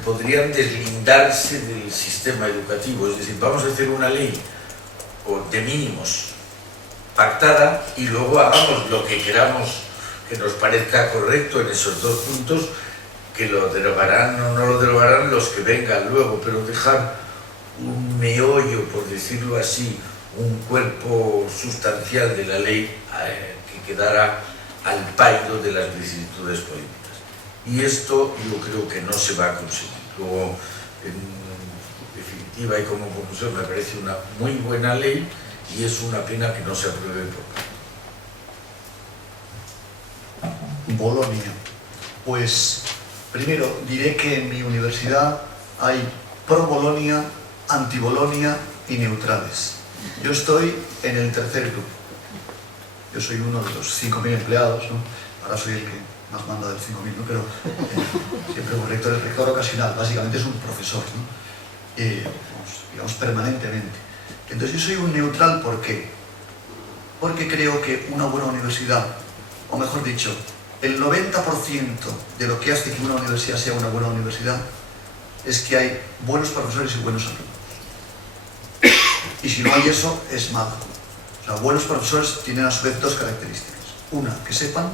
podrían deslindarse del sistema educativo. Es decir, vamos a hacer una ley de mínimos pactada y luego hagamos lo que queramos que nos parezca correcto en esos dos puntos, que lo derogarán o no lo derogarán los que vengan luego, pero dejar un meollo, por decirlo así, un cuerpo sustancial de la ley que quedara al pairo de las vicisitudes políticas. Y esto yo creo que no se va a conseguir. Luego, en definitiva y como conclusión, me parece una muy buena ley y es una pena que no se apruebe por Bolonia. Pues primero diré que en mi universidad hay pro-Bolonia, anti-Bolonia y neutrales. Yo estoy en el tercer grupo. Yo soy uno de los 5.000 empleados, ¿no? Ahora soy el que más manda del 5.000, ¿no? Pero siempre como rector, el rector ocasional, básicamente es un profesor, ¿no? Digamos permanentemente. Entonces yo soy un neutral, ¿por qué? Porque creo que una buena universidad, o mejor dicho, el 90% de lo que hace que una universidad sea una buena universidad es que hay buenos profesores y buenos alumnos. Y si no hay eso, es malo. O sea, buenos profesores tienen a su vez dos características. Una, que sepan,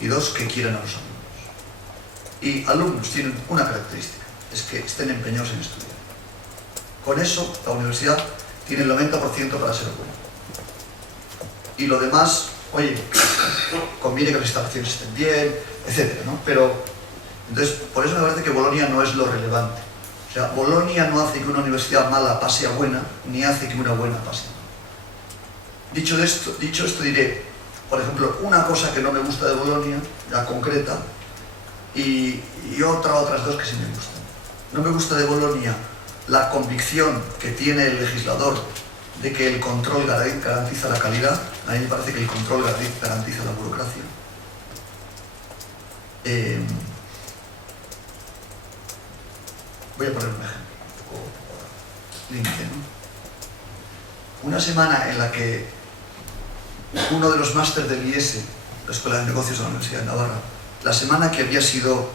y dos, que quieran a los alumnos. Y alumnos tienen una característica, es que estén empeñados en estudiar. Con eso, la universidad tiene el 90% para ser buena. Y lo demás, oye, conviene que las instalaciones estén bien, etcétera, ¿no? Pero, entonces, por eso me parece que Bolonia no es lo relevante. O sea, Bolonia no hace que una universidad mala pase a buena, ni hace que una buena pase a mala. Dicho esto diré, por ejemplo, una cosa que no me gusta de Bolonia, la concreta, y otras dos que sí me gustan. No me gusta de Bolonia la convicción que tiene el legislador de que el control garantiza la calidad. A mí me parece que el control garantiza la burocracia. Voy a poner un ejemplo, un poco límite, ¿no? Una semana en la que uno de los másters del IES, la Escuela de Negocios de la Universidad de Navarra, la semana que había sido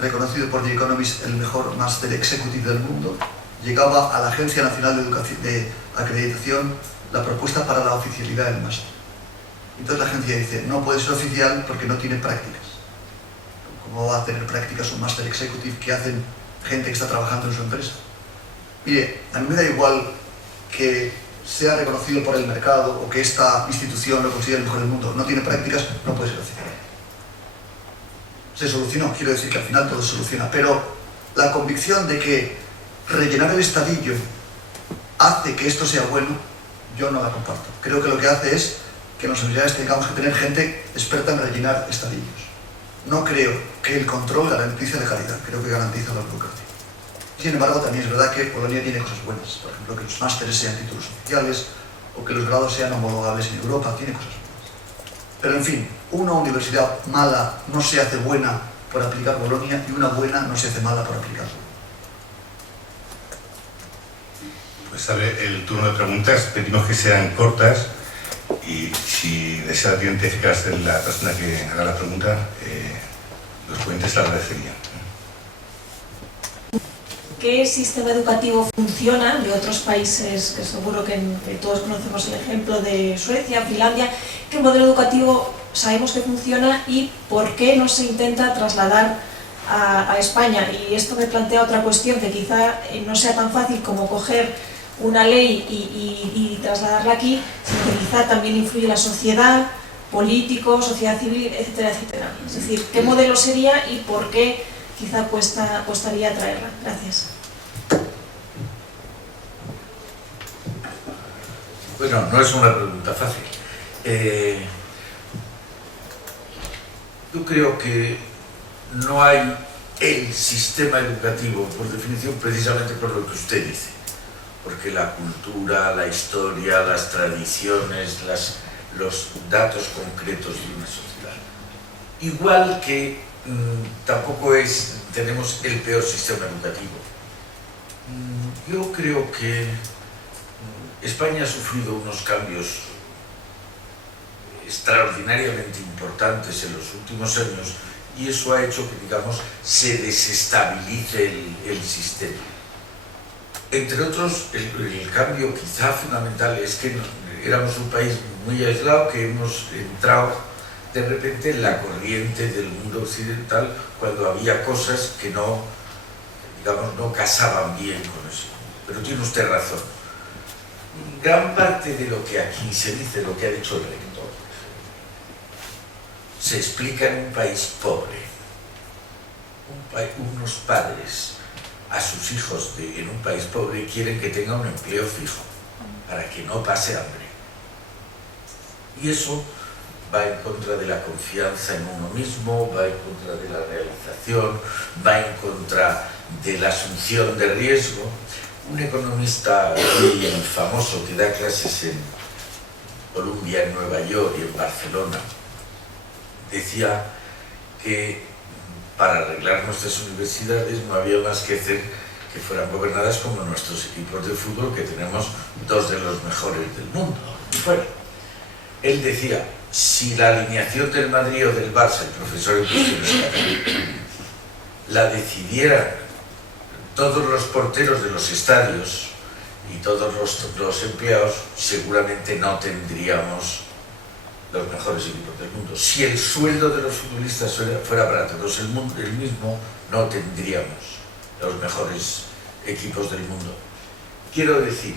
reconocido por The Economist el mejor máster executive del mundo, llegaba a la Agencia Nacional de Acreditación la propuesta para la oficialidad del máster. Entonces la agencia dice, no puede ser oficial porque no tiene prácticas. ¿Cómo va a tener prácticas un máster executive que hacen gente que está trabajando en su empresa? Mire, a mí me da igual que sea reconocido por el mercado o que esta institución lo considere el mejor del mundo. No tiene prácticas, no puede ser oficial. Se solucionó, quiero decir que al final todo se soluciona, pero la convicción de que rellenar el estadillo hace que esto sea bueno, yo no la comparto. Creo que lo que hace es que en las universidades tengamos que tener gente experta en rellenar estadillos. No creo que el control garantice la calidad, creo que garantiza la burocracia. Sin embargo, también es verdad que Polonia tiene cosas buenas. Por ejemplo, que los másteres sean títulos oficiales o que los grados sean homologables en Europa, tiene cosas buenas. Pero en fin, una universidad mala no se hace buena por aplicar Bolonia y una buena no se hace mala por aplicar Bolonia. Pues abre el turno de preguntas, pedimos que sean cortas y si desea identificarse la persona que haga la pregunta, los ponentes la agradecerían. ¿Qué sistema educativo funciona de otros países, que seguro que todos conocemos el ejemplo de Suecia, Finlandia? ¿Qué modelo educativo sabemos que funciona y por qué no se intenta trasladar a España? Y esto me plantea otra cuestión, que quizá no sea tan fácil como coger una ley y trasladarla aquí, sino que quizá también influye la sociedad, políticos, sociedad civil, etcétera, etcétera. Es decir, ¿qué modelo sería y por qué quizá costaría traerla. Gracias. Bueno, no es una pregunta fácil. Yo creo que no hay el sistema educativo, por definición, precisamente por lo que usted dice, porque la cultura, la historia, las tradiciones, los datos concretos de una sociedad. Igual que tampoco tenemos el peor sistema educativo. Yo creo que España ha sufrido unos cambios extraordinariamente importantes en los últimos años y eso ha hecho que, digamos, se desestabilice el sistema. Entre otros, el cambio quizá fundamental es que éramos un país muy aislado, que hemos entrado de repente en la corriente del mundo occidental cuando había cosas que no, digamos, no casaban bien con eso. Pero tiene usted razón. Gran parte de lo que aquí se dice, lo que ha dicho el rector, se explica en un país pobre. Unos padres a sus hijos en un país pobre quieren que tenga un empleo fijo para que no pase hambre. Y eso va en contra de la confianza en uno mismo, va en contra de la realización, va en contra de la asunción de riesgo. Un economista muy famoso que da clases en Columbia, en Nueva York y en Barcelona, decía que para arreglar nuestras universidades no había más que hacer que fueran gobernadas como nuestros equipos de fútbol, que tenemos 2 de los mejores del mundo. Y fuera. Él decía, si la alineación del Madrid o del Barça, el profesor en cuestión, la decidieran todos los porteros de los estadios y todos los empleados, seguramente no tendríamos los mejores equipos del mundo. Si el sueldo de los futbolistas fuera para todos el mismo, no tendríamos los mejores equipos del mundo. Quiero decir,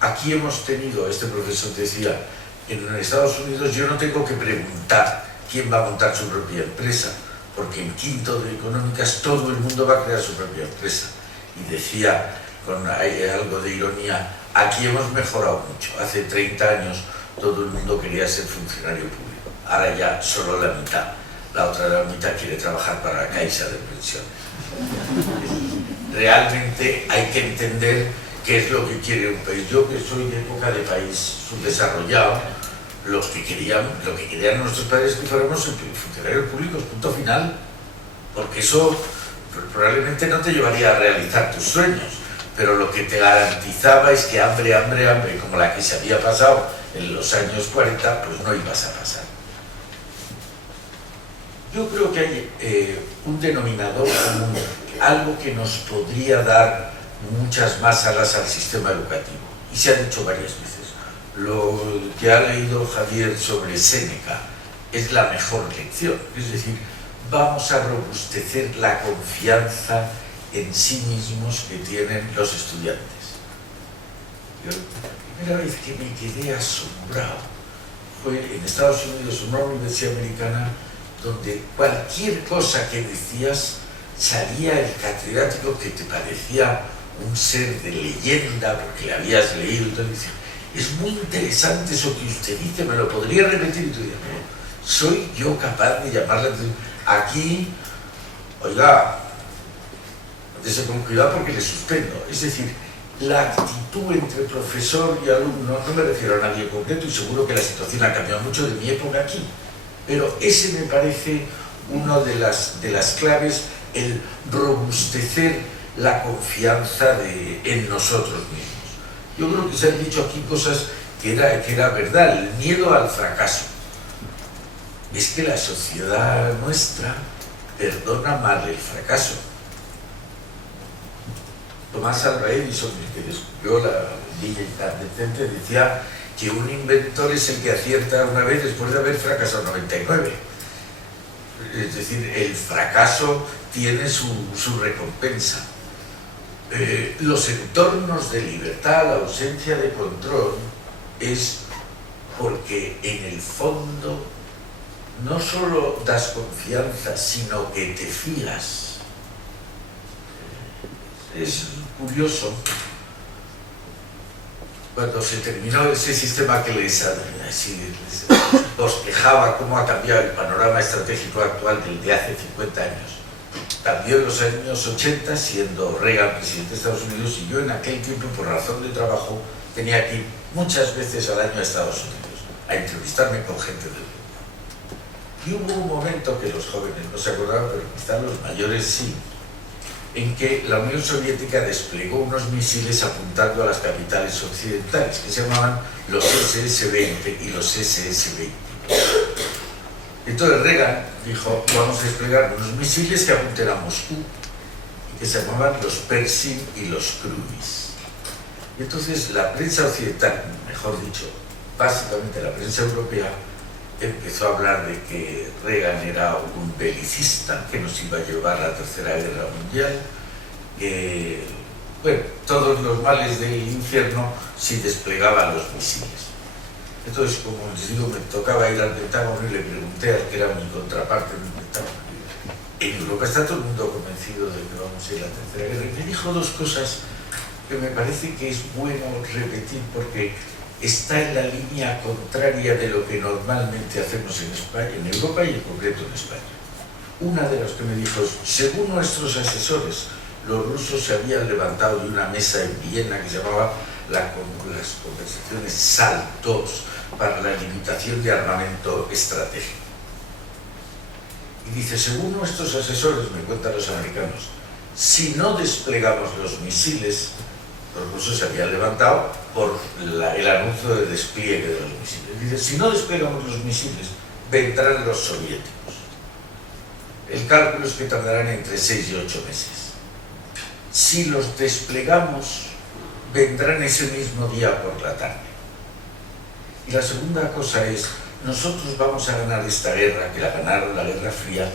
aquí hemos tenido, este profesor decía, en Estados Unidos yo no tengo que preguntar quién va a montar su propia empresa, porque en quinto de económicas todo el mundo va a crear su propia empresa. Y decía, con algo de ironía, aquí hemos mejorado mucho. Hace 30 años todo el mundo quería ser funcionario público. Ahora ya solo la mitad. La otra mitad quiere trabajar para la Caixa de pensiones. Realmente hay que entender qué es lo que quiere un país. Yo, que soy de época de país subdesarrollado, lo que querían nuestros padres es que fuéramos funcionarios públicos, punto final. Porque eso probablemente no te llevaría a realizar tus sueños, pero lo que te garantizaba es que hambre, como la que se había pasado en los años 40, pues no ibas a pasar. Yo creo que hay un denominador común, algo que nos podría dar muchas más alas al sistema educativo, y se ha dicho varias veces. Lo que ha leído Javier sobre Séneca es la mejor lección, es decir, vamos a robustecer la confianza en sí mismos que tienen los estudiantes. Yo, la primera vez que me quedé asombrado fue en Estados Unidos, en una universidad americana, donde cualquier cosa que decías salía el catedrático que te parecía un ser de leyenda porque le habías leído y todo, y decía, es muy interesante eso que usted dice, me lo podría repetir, y tú dices, no, soy yo capaz de llamarle la atención. Aquí, oiga, dése con cuidado porque le suspendo. Es decir, la actitud entre profesor y alumno, no me refiero a nadie en concreto, y seguro que la situación ha cambiado mucho de mi época aquí, pero ese me parece una de las claves, el robustecer la confianza en nosotros mismos. Yo creo que se han dicho aquí cosas que era verdad, el miedo al fracaso. Es que la sociedad nuestra perdona mal el fracaso. Tomás Alva Edison, que descubrió la línea incandescente, decía que un inventor es el que acierta una vez después de haber fracasado 99. Es decir, el fracaso tiene su recompensa. Los entornos de libertad, la ausencia de control, es porque en el fondo no solo das confianza, sino que te fías. Es curioso, cuando se terminó ese sistema que les bosquejaba cómo ha cambiado el panorama estratégico actual del de hace 50 años. Cambió en los años 80, siendo Reagan presidente de Estados Unidos, y yo en aquel tiempo, por razón de trabajo, tenía que ir muchas veces al año a Estados Unidos a entrevistarme con gente del mundo. Y hubo un momento que los jóvenes no se acordaban, pero quizás los mayores sí, en que la Unión Soviética desplegó unos misiles apuntando a las capitales occidentales, que se llamaban los SS-20 y los SS-20. Entonces Reagan dijo, vamos a desplegar unos misiles que apunten a Moscú, y que se llamaban los Pershing y los Cruise. Y entonces la prensa occidental, mejor dicho, básicamente la prensa europea, empezó a hablar de que Reagan era un belicista, que nos iba a llevar a la Tercera Guerra Mundial, bueno, todos los males del infierno si desplegaban los misiles. Entonces, como les digo, me tocaba ir al Pentágono y le pregunté al que era mi contraparte en el Pentágono. En Europa está todo el mundo convencido de que vamos a ir a la Tercera Guerra. Y me dijo dos cosas que me parece que es bueno repetir, porque está en la línea contraria de lo que normalmente hacemos en España, en Europa y en concreto en España. Una de las que me dijo es, según nuestros asesores, los rusos se habían levantado de una mesa en Viena que se llamaba las conversaciones SALT II para la limitación de armamento estratégico. Y dice, según nuestros asesores, me cuentan los americanos, si no desplegamos los misiles, los rusos se habían levantado por el anuncio de despliegue de los misiles. Dice, si no desplegamos los misiles, vendrán los soviéticos. El cálculo es que tardarán entre 6 y 8 meses. Si los desplegamos, vendrán ese mismo día por la tarde. Y la segunda cosa es, nosotros vamos a ganar esta guerra, que la ganaron la Guerra Fría,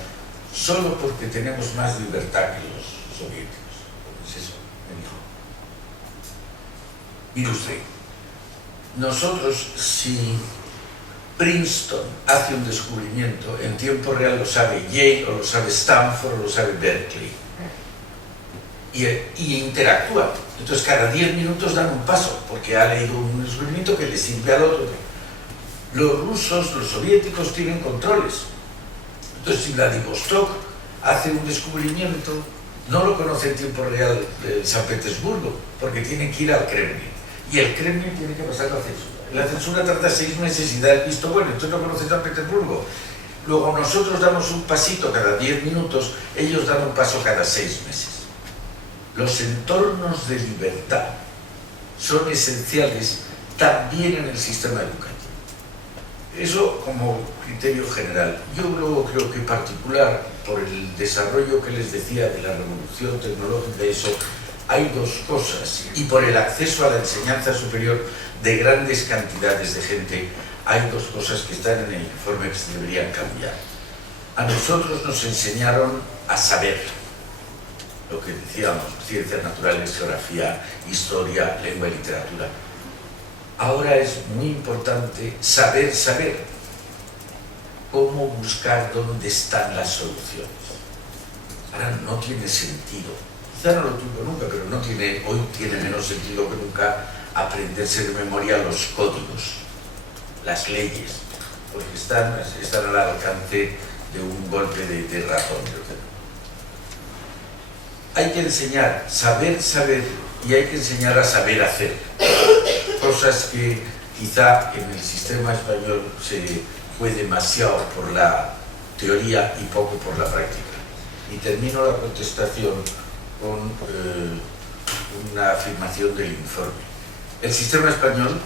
solo porque tenemos más libertad que los soviéticos. Es eso, me dijo. Mire usted, nosotros, si Princeton hace un descubrimiento, en tiempo real lo sabe Yale, o lo sabe Stanford, o lo sabe Berkeley, y interactúan. Entonces cada 10 minutos dan un paso, porque ha leído un descubrimiento que le sirve al otro. Los rusos, los soviéticos tienen controles. Entonces si Vladivostok hace un descubrimiento, no lo conoce en tiempo real de San Petersburgo, porque tiene que ir al Kremlin. Y el Kremlin tiene que pasar la censura. La censura tarda 6 meses y da el visto bueno, entonces no conoce San Petersburgo. Luego nosotros damos un pasito cada 10 minutos, ellos dan un paso cada 6 meses. Los entornos de libertad son esenciales también en el sistema educativo. Eso como criterio general. Yo luego creo que en particular, por el desarrollo que les decía de la revolución tecnológica, eso, hay dos cosas, y por el acceso a la enseñanza superior de grandes cantidades de gente, hay dos cosas que están en el informe que se deberían cambiar. A nosotros nos enseñaron a saber, lo que decíamos, ciencias naturales, geografía, historia, lengua y literatura. Ahora es muy importante saber cómo buscar dónde están las soluciones. Ahora no tiene sentido, quizá no lo tuvo nunca, pero hoy tiene menos sentido que nunca aprenderse de memoria los códigos, las leyes, porque están al alcance de un golpe de ratón. Hay que enseñar, saber, y hay que enseñar a saber hacer. Cosas que quizá en el sistema español se fue demasiado por la teoría y poco por la práctica. Y termino la contestación con una afirmación del informe. El sistema español,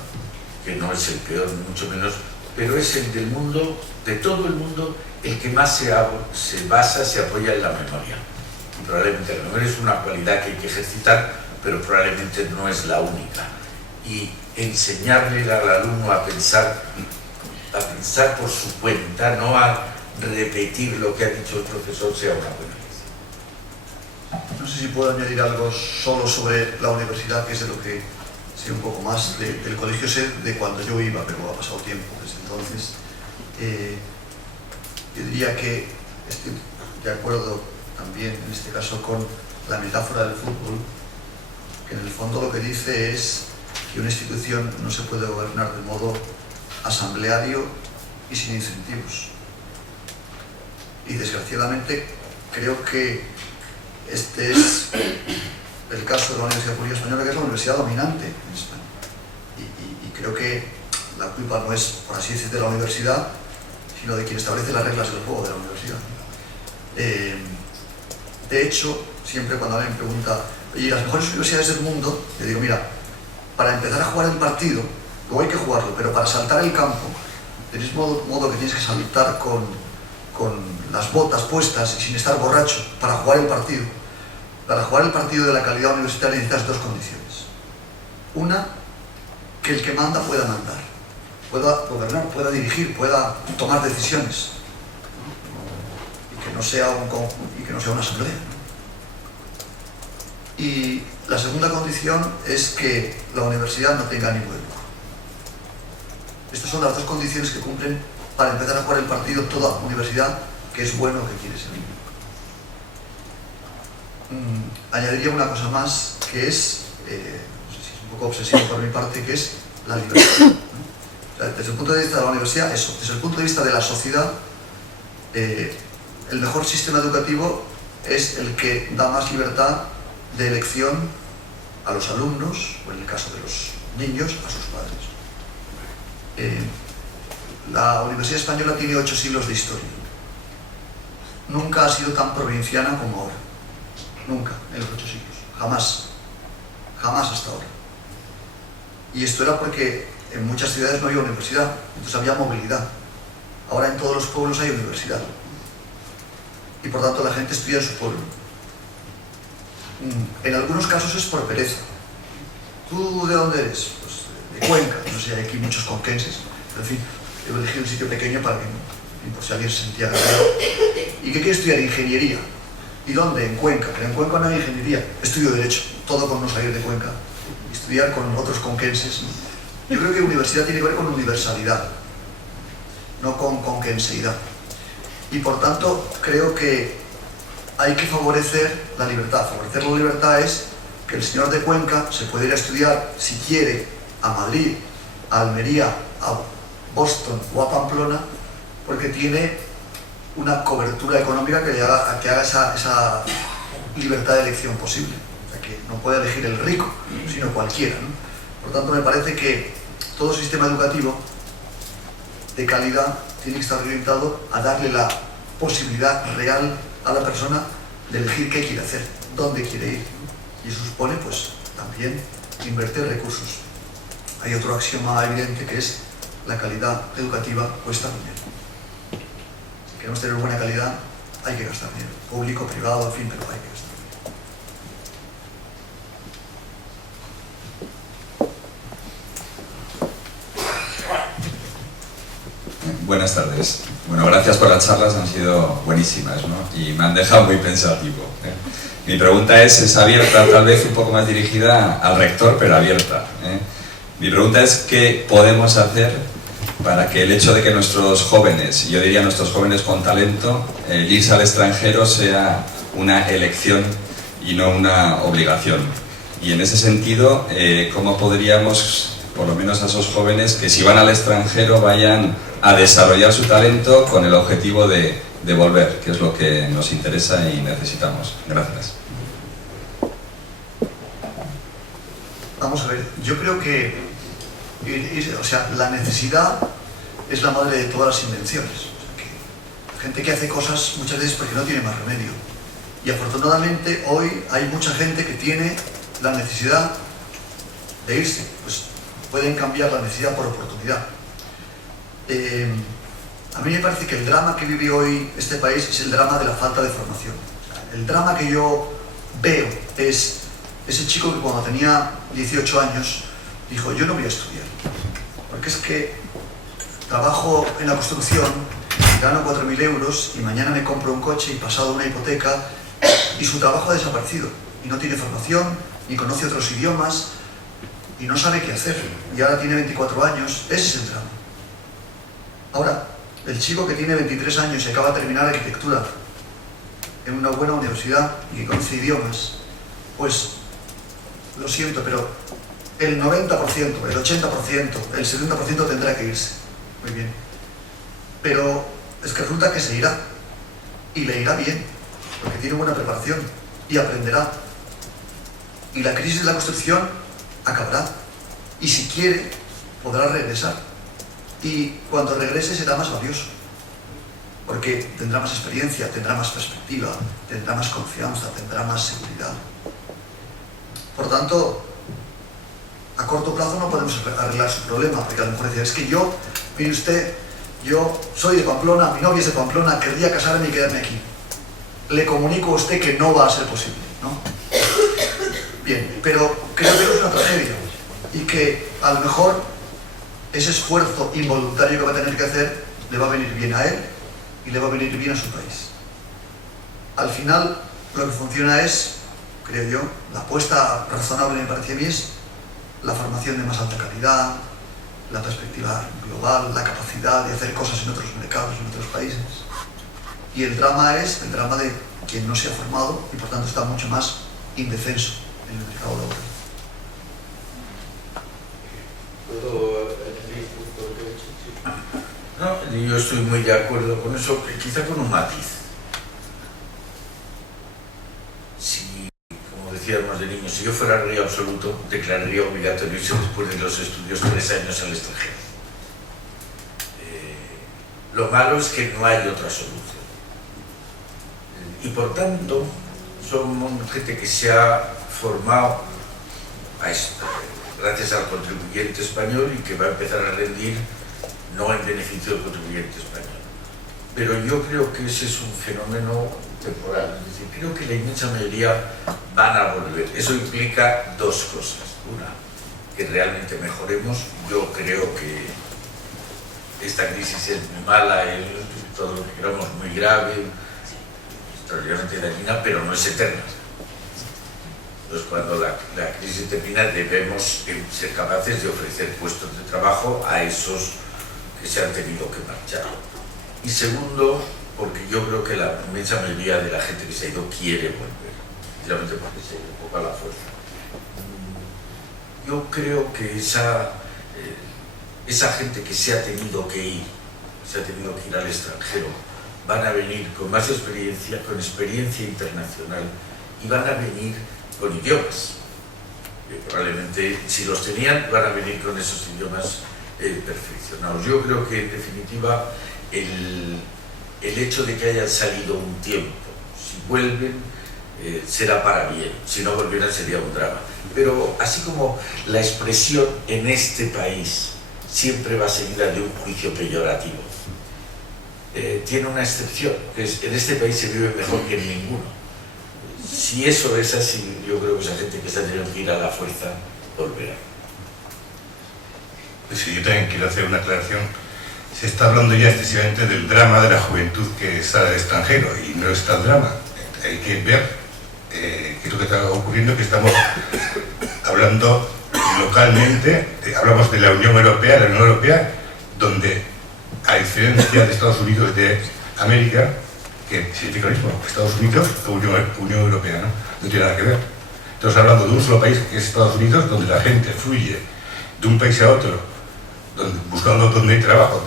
que no es el peor, ni mucho menos, pero es el del mundo, de todo el mundo, el que más se apoya en la memoria. Y probablemente la memoria es una cualidad que hay que ejercitar, pero probablemente no es la única. Y enseñarle al alumno a pensar por su cuenta, no a repetir lo que ha dicho el profesor, sea una buena lección. No sé si puedo añadir algo solo sobre la universidad, que es de lo que sé un poco más del colegio, sé de cuando yo iba, pero ha pasado tiempo desde entonces. Yo diría que estoy de acuerdo también en este caso con la metáfora del fútbol, que en el fondo lo que dice es que una institución no se puede gobernar de modo asambleario y sin incentivos. Y desgraciadamente creo que este es el caso de la Universidad Pública Española, que es la universidad dominante en España. Y creo que la culpa no es, por así decirlo, de la universidad, sino de quien establece las reglas del juego de la universidad. De hecho, siempre cuando alguien me pregunta, oye, las mejores universidades del mundo, le digo, mira, para empezar a jugar el partido, luego hay que jugarlo, pero para saltar el campo, del mismo modo que tienes que saltar con las botas puestas y sin estar borracho para jugar el partido. Para jugar el partido de la calidad universitaria necesitas dos condiciones. Una, que el que manda pueda mandar, pueda gobernar, pueda dirigir, pueda tomar decisiones. Y que no sea una asamblea. Y la segunda condición es que la universidad no tenga ánimo de lucro. Estas son las dos condiciones que cumplen para empezar a jugar el partido toda universidad que es bueno o que quiere ser. Añadiría una cosa más que es, no sé si es un poco obsesivo por mi parte, que es la libertad, ¿no? O sea, desde el punto de vista de la universidad, eso. Desde el punto de vista de la sociedad, el mejor sistema educativo es el que da más libertad de elección a los alumnos, o en el caso de los niños, a sus padres. La Universidad Española tiene 8 siglos de historia. Nunca ha sido tan provinciana como ahora. Nunca, en los 8 siglos. Jamás. Jamás hasta ahora. Y esto era porque en muchas ciudades no había universidad, entonces había movilidad. Ahora en todos los pueblos hay universidad. Y por tanto la gente estudia en su pueblo. En algunos casos es por pereza. ¿Tú de dónde eres? Pues de Cuenca. No sé, hay aquí muchos conquenses. Pero en fin, he elegido un sitio pequeño para que, por si alguien se sentía agarrado. ¿Y qué quiere estudiar? Ingeniería. ¿Y dónde? En Cuenca. Pero en Cuenca no hay ingeniería. Estudio Derecho. Todo con no salir de Cuenca. Estudiar con otros conquenses. Yo creo que universidad tiene que ver con universalidad, no con conquenseidad. Y por tanto, creo que hay que favorecer la libertad. Favorecer la libertad es que el señor de Cuenca se puede ir a estudiar, si quiere, a Madrid, a Almería, a Boston o a Pamplona, porque tiene una cobertura económica que haga esa libertad de elección posible. O sea, que no puede elegir el rico, sino cualquiera, ¿no? Por tanto, me parece que todo sistema educativo de calidad tiene que estar orientado a darle la posibilidad real a la persona de elegir qué quiere hacer, dónde quiere ir. Y eso supone, pues, también invertir recursos. Hay otro axioma evidente que es la calidad educativa cuesta dinero. Si queremos tener buena calidad, hay que gastar dinero. Público, privado, en fin, pero hay que gastar. Buenas tardes. Bueno, gracias por las charlas, han sido buenísimas, ¿no? Y me han dejado muy pensativo, ¿eh? Mi pregunta es abierta, tal vez un poco más dirigida al rector, pero abierta, ¿eh? Mi pregunta es ¿qué podemos hacer para que el hecho de que nuestros jóvenes, yo diría nuestros jóvenes con talento, el irse al extranjero sea una elección y no una obligación? Y en ese sentido, ¿cómo podríamos, por lo menos a esos jóvenes que si van al extranjero vayan a desarrollar su talento con el objetivo de volver, que es lo que nos interesa y necesitamos? Gracias. Vamos a ver, yo creo que la necesidad es la madre de todas las invenciones. O sea, que gente que hace cosas muchas veces porque no tiene más remedio. Y afortunadamente hoy hay mucha gente que tiene la necesidad de irse. Pues pueden cambiar la necesidad por oportunidad. A mí me parece que el drama que vive hoy este país es el drama de la falta de formación. O sea, el drama que yo veo es ese chico que cuando tenía 18 años dijo, yo no voy a estudiar, porque es que trabajo en la construcción, gano 4.000 euros y mañana me compro un coche y pasado una hipoteca y su trabajo ha desaparecido y no tiene formación, ni conoce otros idiomas y no sabe qué hacer y ahora tiene 24 años, ese es el drama. Ahora, el chico que tiene 23 años y acaba de terminar arquitectura en una buena universidad y que conoce idiomas, pues lo siento, pero el 90%, el 80%, el 70% tendrá que irse. Muy bien. Pero es que resulta que se irá, y le irá bien, porque tiene buena preparación y aprenderá. Y la crisis de la construcción acabará, y si quiere podrá regresar, y cuando regrese será más valioso, porque tendrá más experiencia, tendrá más perspectiva, tendrá más confianza, tendrá más seguridad. Por tanto, a corto plazo no podemos arreglar su problema, porque a lo mejor decía, es que yo, mire usted, yo soy de Pamplona, mi novia es de Pamplona, querría casarme y quedarme aquí. Le comunico a usted que no va a ser posible, ¿no? Bien, pero creo que es una tragedia y que a lo mejor ese esfuerzo involuntario que va a tener que hacer le va a venir bien a él y le va a venir bien a su país. Al final, lo que funciona es, creo yo, la apuesta razonable me parece a mí es la formación de más alta calidad, la perspectiva global, la capacidad de hacer cosas en otros mercados, en otros países. Y el drama es el drama de quien no se ha formado y por tanto está mucho más indefenso en el mercado laboral. ¿Puedo añadir lo que he dicho? No, yo estoy muy de acuerdo con eso, quizá con un matiz. Si, como decíamos de niños, si yo fuera rey absoluto, declararía obligatorio irse después de los estudios 3 años al extranjero. Lo malo es que no hay otra solución. Y por tanto, somos gente que se ha formado gracias al contribuyente español y que va a empezar a rendir no en beneficio del contribuyente español. Pero yo creo que ese es un fenómeno temporal. Es decir, creo que la inmensa mayoría van a volver. Eso implica dos cosas. Una, que realmente mejoremos. Yo creo que esta crisis es muy mala, todo lo que queramos muy grave, extraordinariamente dañina, pero no es eterna. Entonces, cuando la crisis termina, debemos ser capaces de ofrecer puestos de trabajo a esos que se han tenido que marchar. Y segundo, porque yo creo que la inmensa mayoría de la gente que se ha ido quiere volver, precisamente porque se ha ido un poco a la fuerza. Yo creo que esa gente que se ha tenido que ir al extranjero, van a venir con más experiencia, con experiencia internacional, y van a venir con idiomas. Probablemente, si los tenían, van a venir con esos idiomas perfeccionados. Yo creo que, en definitiva, el hecho de que hayan salido un tiempo, si vuelven, será para bien. Si no volvieran, sería un drama. Pero, así como la expresión en este país siempre va seguida de un juicio peyorativo, tiene una excepción, que es, en este país se vive mejor que en ninguno. Si eso es así, yo creo que esa gente que está teniendo que ir a la fuerza volverá. Pues sí, yo también quiero hacer una aclaración. Se está hablando ya excesivamente del drama de la juventud que sale al extranjero, y no está el drama. Hay que ver qué es lo que está ocurriendo, que estamos hablando localmente, hablamos de la Unión Europea, donde, a diferencia de Estados Unidos de América, que significa lo mismo, Estados Unidos o Unión Europea, no tiene nada que ver. Estamos hablando de un solo país, que es Estados Unidos, donde la gente fluye de un país a otro, buscando donde hay trabajo.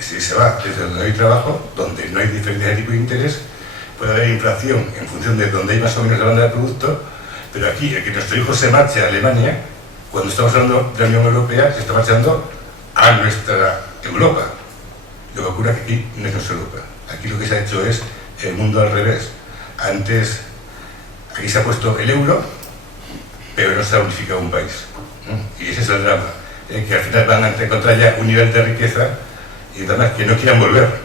Si se va desde donde hay trabajo, donde no hay diferencia de tipo de interés, puede haber inflación en función de donde hay más o menos demanda de producto, pero aquí, el que nuestro hijo se marche a Alemania, cuando estamos hablando de la Unión Europea, se está marchando a nuestra Europa. Lo que ocurre es que aquí no es nuestra Europa. Aquí lo que se ha hecho es el mundo al revés. Antes, aquí se ha puesto el euro, pero no se ha unificado un país. Y ese es el drama. Que al final van a encontrar ya un nivel de riqueza y además que no quieran volver.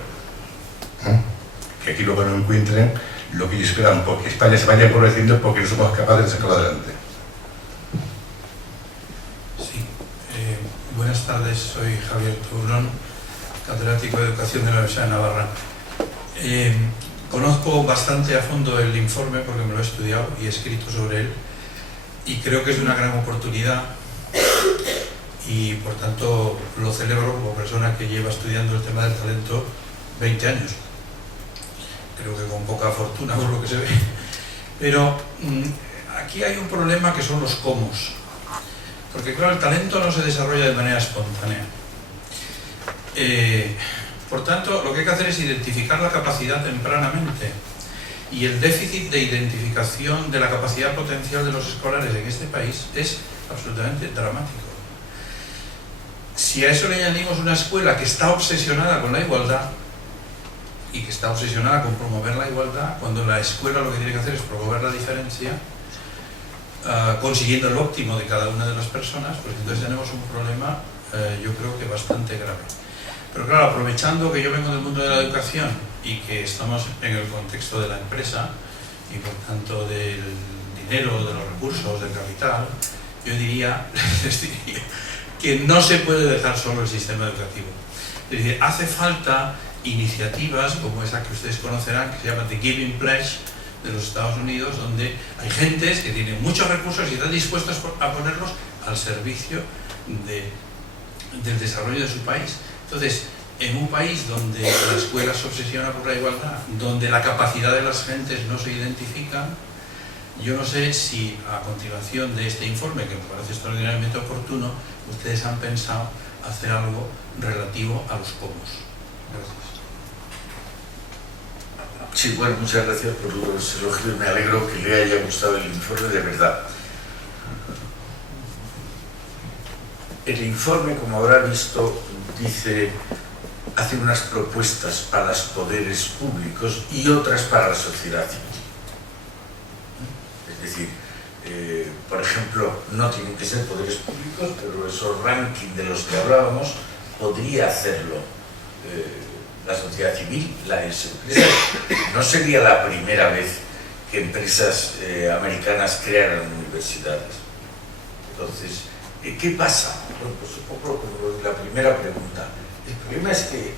Que aquí luego no encuentren lo que ellos esperan, porque España se vaya empobreciendo porque no somos capaces de sacarlo adelante. Sí, buenas tardes, soy Javier Turrón, catedrático de Educación de la Universidad de Navarra. Conozco bastante a fondo el informe porque me lo he estudiado y he escrito sobre él, y creo que es una gran oportunidad y por tanto lo celebro como persona que lleva estudiando el tema del talento 20 años. Creo que con poca fortuna por lo que se ve. Pero aquí hay un problema que son los cómo. Porque claro, el talento no se desarrolla de manera espontánea. Por tanto, lo que hay que hacer es identificar la capacidad tempranamente. Y el déficit de identificación de la capacidad potencial de los escolares en este país es absolutamente dramático. Si a eso le añadimos una escuela que está obsesionada con la igualdad y que está obsesionada con promover la igualdad, cuando la escuela lo que tiene que hacer es promover la diferencia, consiguiendo el óptimo de cada una de las personas, pues entonces tenemos un problema, yo creo que bastante grave. Pero claro, aprovechando que yo vengo del mundo de la educación y que estamos en el contexto de la empresa y por tanto del dinero, de los recursos, del capital, yo diría, les diría que no se puede dejar solo el sistema educativo. Es decir, hace falta iniciativas como esa que ustedes conocerán, que se llama The Giving Pledge de los Estados Unidos, donde hay gentes que tienen muchos recursos y están dispuestos a ponerlos al servicio del desarrollo de su país. Entonces, en un país donde la escuela se obsesiona por la igualdad, donde la capacidad de las gentes no se identifica, yo no sé si a continuación de este informe, que me parece extraordinariamente oportuno, ustedes han pensado hacer algo relativo a los cómo. Gracias. Sí, bueno, muchas gracias por los elogios. Me alegro que le haya gustado el informe, de verdad. El informe, como habrá visto, hace unas propuestas para los poderes públicos y otras para la sociedad civil. Es decir, por ejemplo, no tienen que ser poderes públicos, pero esos rankings de los que hablábamos podría hacerlo la sociedad civil, las empresas. No sería la primera vez que empresas americanas crearan universidades. Entonces, ¿qué pasa? Bueno, pues un poco como la primera pregunta. El problema es que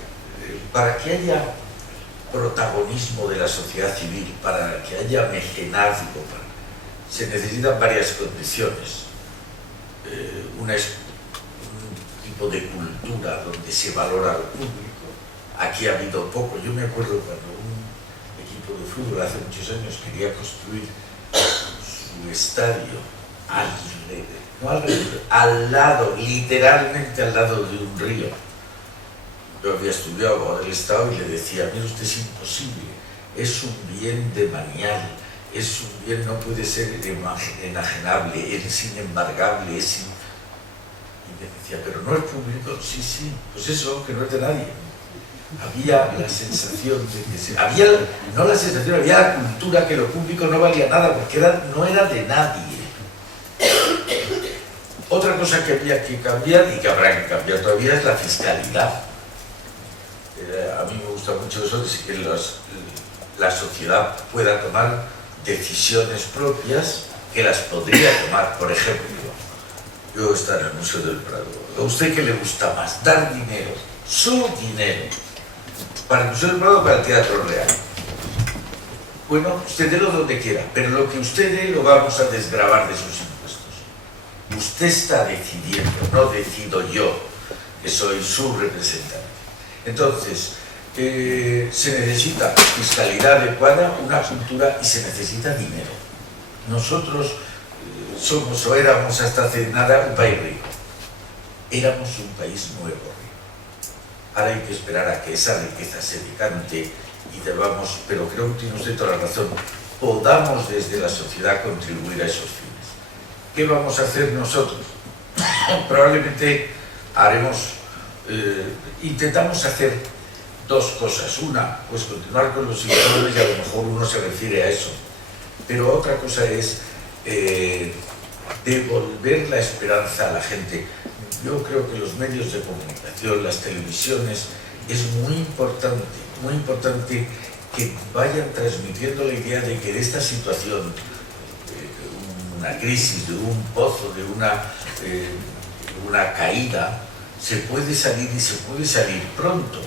para que haya protagonismo de la sociedad civil, para que haya mecenazgo, se necesitan varias condiciones. Una es un tipo de cultura donde se valora lo público. Aquí ha habido poco. Yo me acuerdo cuando un equipo de fútbol hace muchos años quería construir su estadio al lado, literalmente al lado de un río. Yo había estudiado abogado del Estado y le decía, mire usted, es imposible, es un bien demanial, es un bien, no puede ser enajenable, es inembargable, es Y me decía, pero no es público. Sí, pues eso, que no es de nadie. Había la sensación de que había la cultura que lo público no valía nada porque no era de nadie. Otra cosa que había que cambiar y que habrá que cambiar todavía es la fiscalidad. A mí me gusta mucho eso de que la sociedad pueda tomar decisiones propias que las podría tomar. Por ejemplo, yo estar en el Museo del Prado. ¿A usted qué le gusta más? Dar dinero, su dinero, para el Museo del Prado o para el Teatro Real. Bueno, usted délo donde quiera, pero lo que usted dé lo vamos a desgravar de sus impuestos. Usted está decidiendo, no decido yo, que soy su representante. Entonces, se necesita fiscalidad adecuada, una cultura y se necesita dinero. Nosotros somos o éramos hasta hace nada un país rico. Éramos un país nuevo rico. Ahora hay que esperar a que esa riqueza se decante y debamos, pero creo que tiene usted toda la razón, podamos desde la sociedad contribuir a esos fines. ¿Qué vamos a hacer nosotros? Probablemente intentamos hacer dos cosas. Una, pues continuar con los informes y a lo mejor uno se refiere a eso. Pero otra cosa es devolver la esperanza a la gente. Yo creo que los medios de comunicación, las televisiones, es muy importante que vayan transmitiendo la idea de que de esta situación, una crisis, de un pozo, de una caída, se puede salir y se puede salir pronto.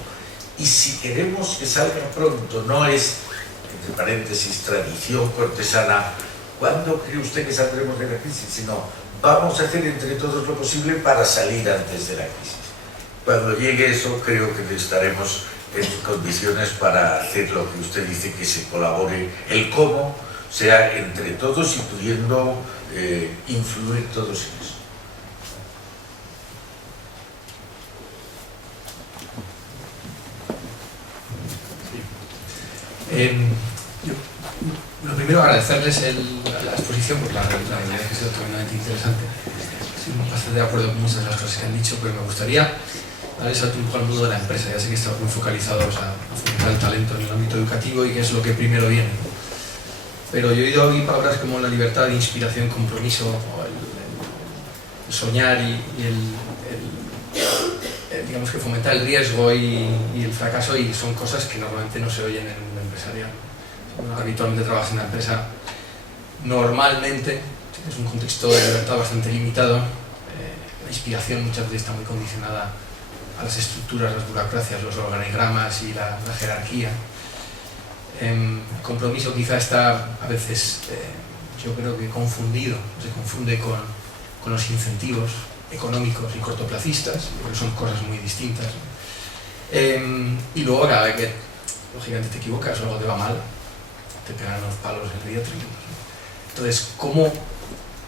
Y si queremos que salga pronto, no es, entre paréntesis, tradición cortesana, ¿cuándo cree usted que saldremos de la crisis? Sino, vamos a hacer entre todos lo posible para salir antes de la crisis. Cuando llegue eso, creo que estaremos en condiciones para hacer lo que usted dice, que se colabore, el cómo sea entre todos y pudiendo influir todos en eso. Lo primero, agradecerles la exposición, porque la realidad es que ha sido tremendamente interesante. Estoy bastante de acuerdo con muchas de las cosas que han dicho, pero me gustaría dar el salto un poco al mundo de la empresa. Ya sé que estamos muy focalizados a fomentar el talento en el ámbito educativo y que es lo que primero viene, ¿no? Pero yo he oído aquí palabras como la libertad de inspiración, compromiso, o el soñar y digamos que fomentar el riesgo y el fracaso, y son cosas que normalmente no se oyen en el mundo empresarial. Bueno, habitualmente trabajas en una empresa, normalmente es un contexto de libertad bastante limitado, la inspiración muchas veces está muy condicionada a las estructuras, las burocracias, los organigramas y la jerarquía. El compromiso quizá está a veces, yo creo que confundido, se confunde con los incentivos económicos y cortoplacistas, porque son cosas muy distintas. Y luego cada vez que lógicamente te equivocas o algo te va mal, te pegan los palos en el día tremendos, ¿no? Entonces, ¿cómo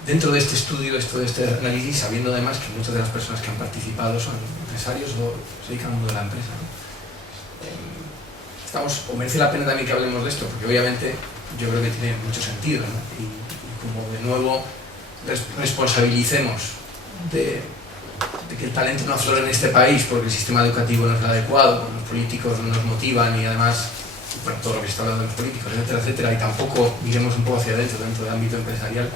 dentro de este estudio, de este análisis, sabiendo además que muchas de las personas que han participado son empresarios o se dedican al mundo de la empresa, ¿no? O merece la pena también que hablemos de esto, porque obviamente yo creo que tiene mucho sentido, ¿no? Y como de nuevo responsabilicemos de que el talento no aflora en este país porque el sistema educativo no es el adecuado, los políticos no nos motivan y además, bueno, todo lo que se está hablando de los políticos, etcétera, etcétera, y tampoco miremos un poco hacia adentro dentro del ámbito empresarial,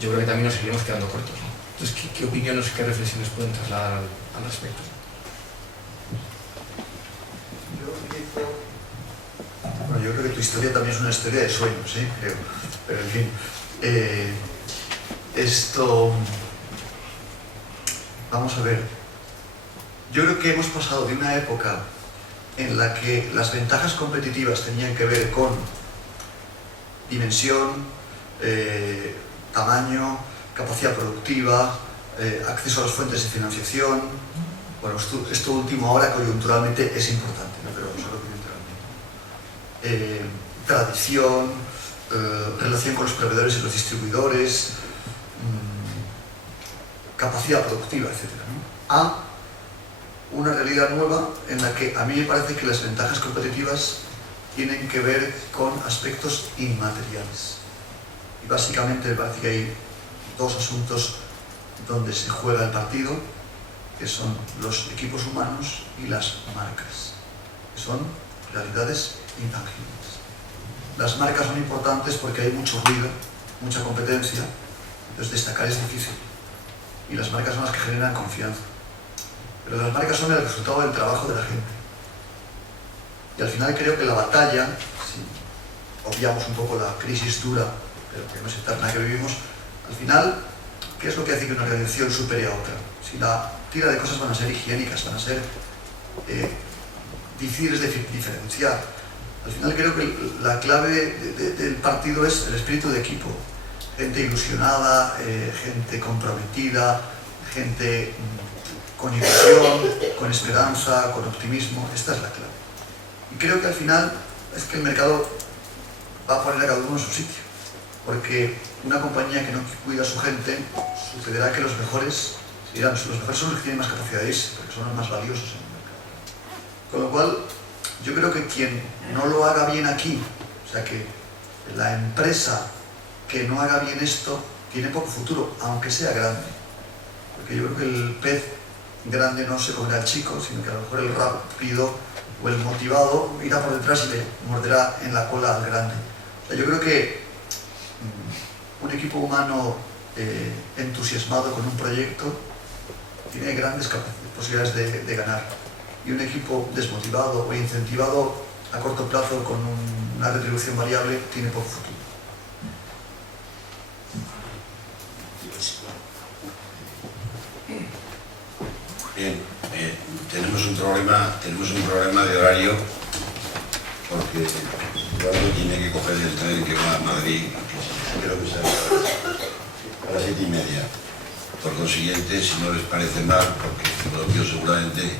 yo creo que también nos seguiremos quedando cortos, ¿no? Entonces, ¿qué opiniones, qué reflexiones pueden trasladar al respecto? Bueno, yo creo que tu historia también es una historia de sueños, ¿eh? Creo. Pero en fin, vamos a ver. Yo creo que hemos pasado de una época en la que las ventajas competitivas tenían que ver con dimensión, tamaño, capacidad productiva, acceso a las fuentes de financiación. Bueno, esto último ahora coyunturalmente es importante, ¿no? Pero solo coyunturalmente. Tradición, relación con los proveedores y los distribuidores, capacidad productiva, etc., ¿no? A una realidad nueva en la que a mí me parece que las ventajas competitivas tienen que ver con aspectos inmateriales. Y básicamente me parece que hay dos asuntos donde se juega el partido, que son los equipos humanos y las marcas, que son realidades intangibles. Las marcas son importantes porque hay mucho ruido, mucha competencia, entonces destacar es difícil. Y las marcas son las que generan confianza. Pero las marcas son el resultado del trabajo de la gente. Y al final creo que la batalla, si obviamos un poco la crisis dura, pero que no es eterna que vivimos, al final, ¿qué es lo que hace que una organización supere a otra? Si la tira de cosas van a ser higiénicas, van a ser difíciles de diferenciar. Al final creo que la clave del partido es el espíritu de equipo. Gente ilusionada, gente comprometida, gente con ilusión, con esperanza, con optimismo. Esta es la clave. Y creo que al final es que el mercado va a poner a cada uno en su sitio. Porque una compañía que no cuida a su gente, sucederá que los mejores dirán, los mejores son los que tienen más capacidad de irse, porque son los más valiosos en el mercado. Con lo cual, yo creo que quien no lo haga bien aquí, o sea que la empresa que no haga bien esto, tiene poco futuro, aunque sea grande. Porque yo creo que el pez grande no se comerá al chico, sino que a lo mejor el rápido o el motivado irá por detrás y le morderá en la cola al grande. O sea, yo creo que un equipo humano entusiasmado con un proyecto tiene grandes posibilidades de ganar. Y un equipo desmotivado o incentivado a corto plazo con una retribución variable tiene poco futuro. Bien, tenemos un problema de horario porque Eduardo tiene que coger el tren que va a Madrid, creo que será a las 7:30. Por consiguiente, si no les parece mal, porque el propio seguramente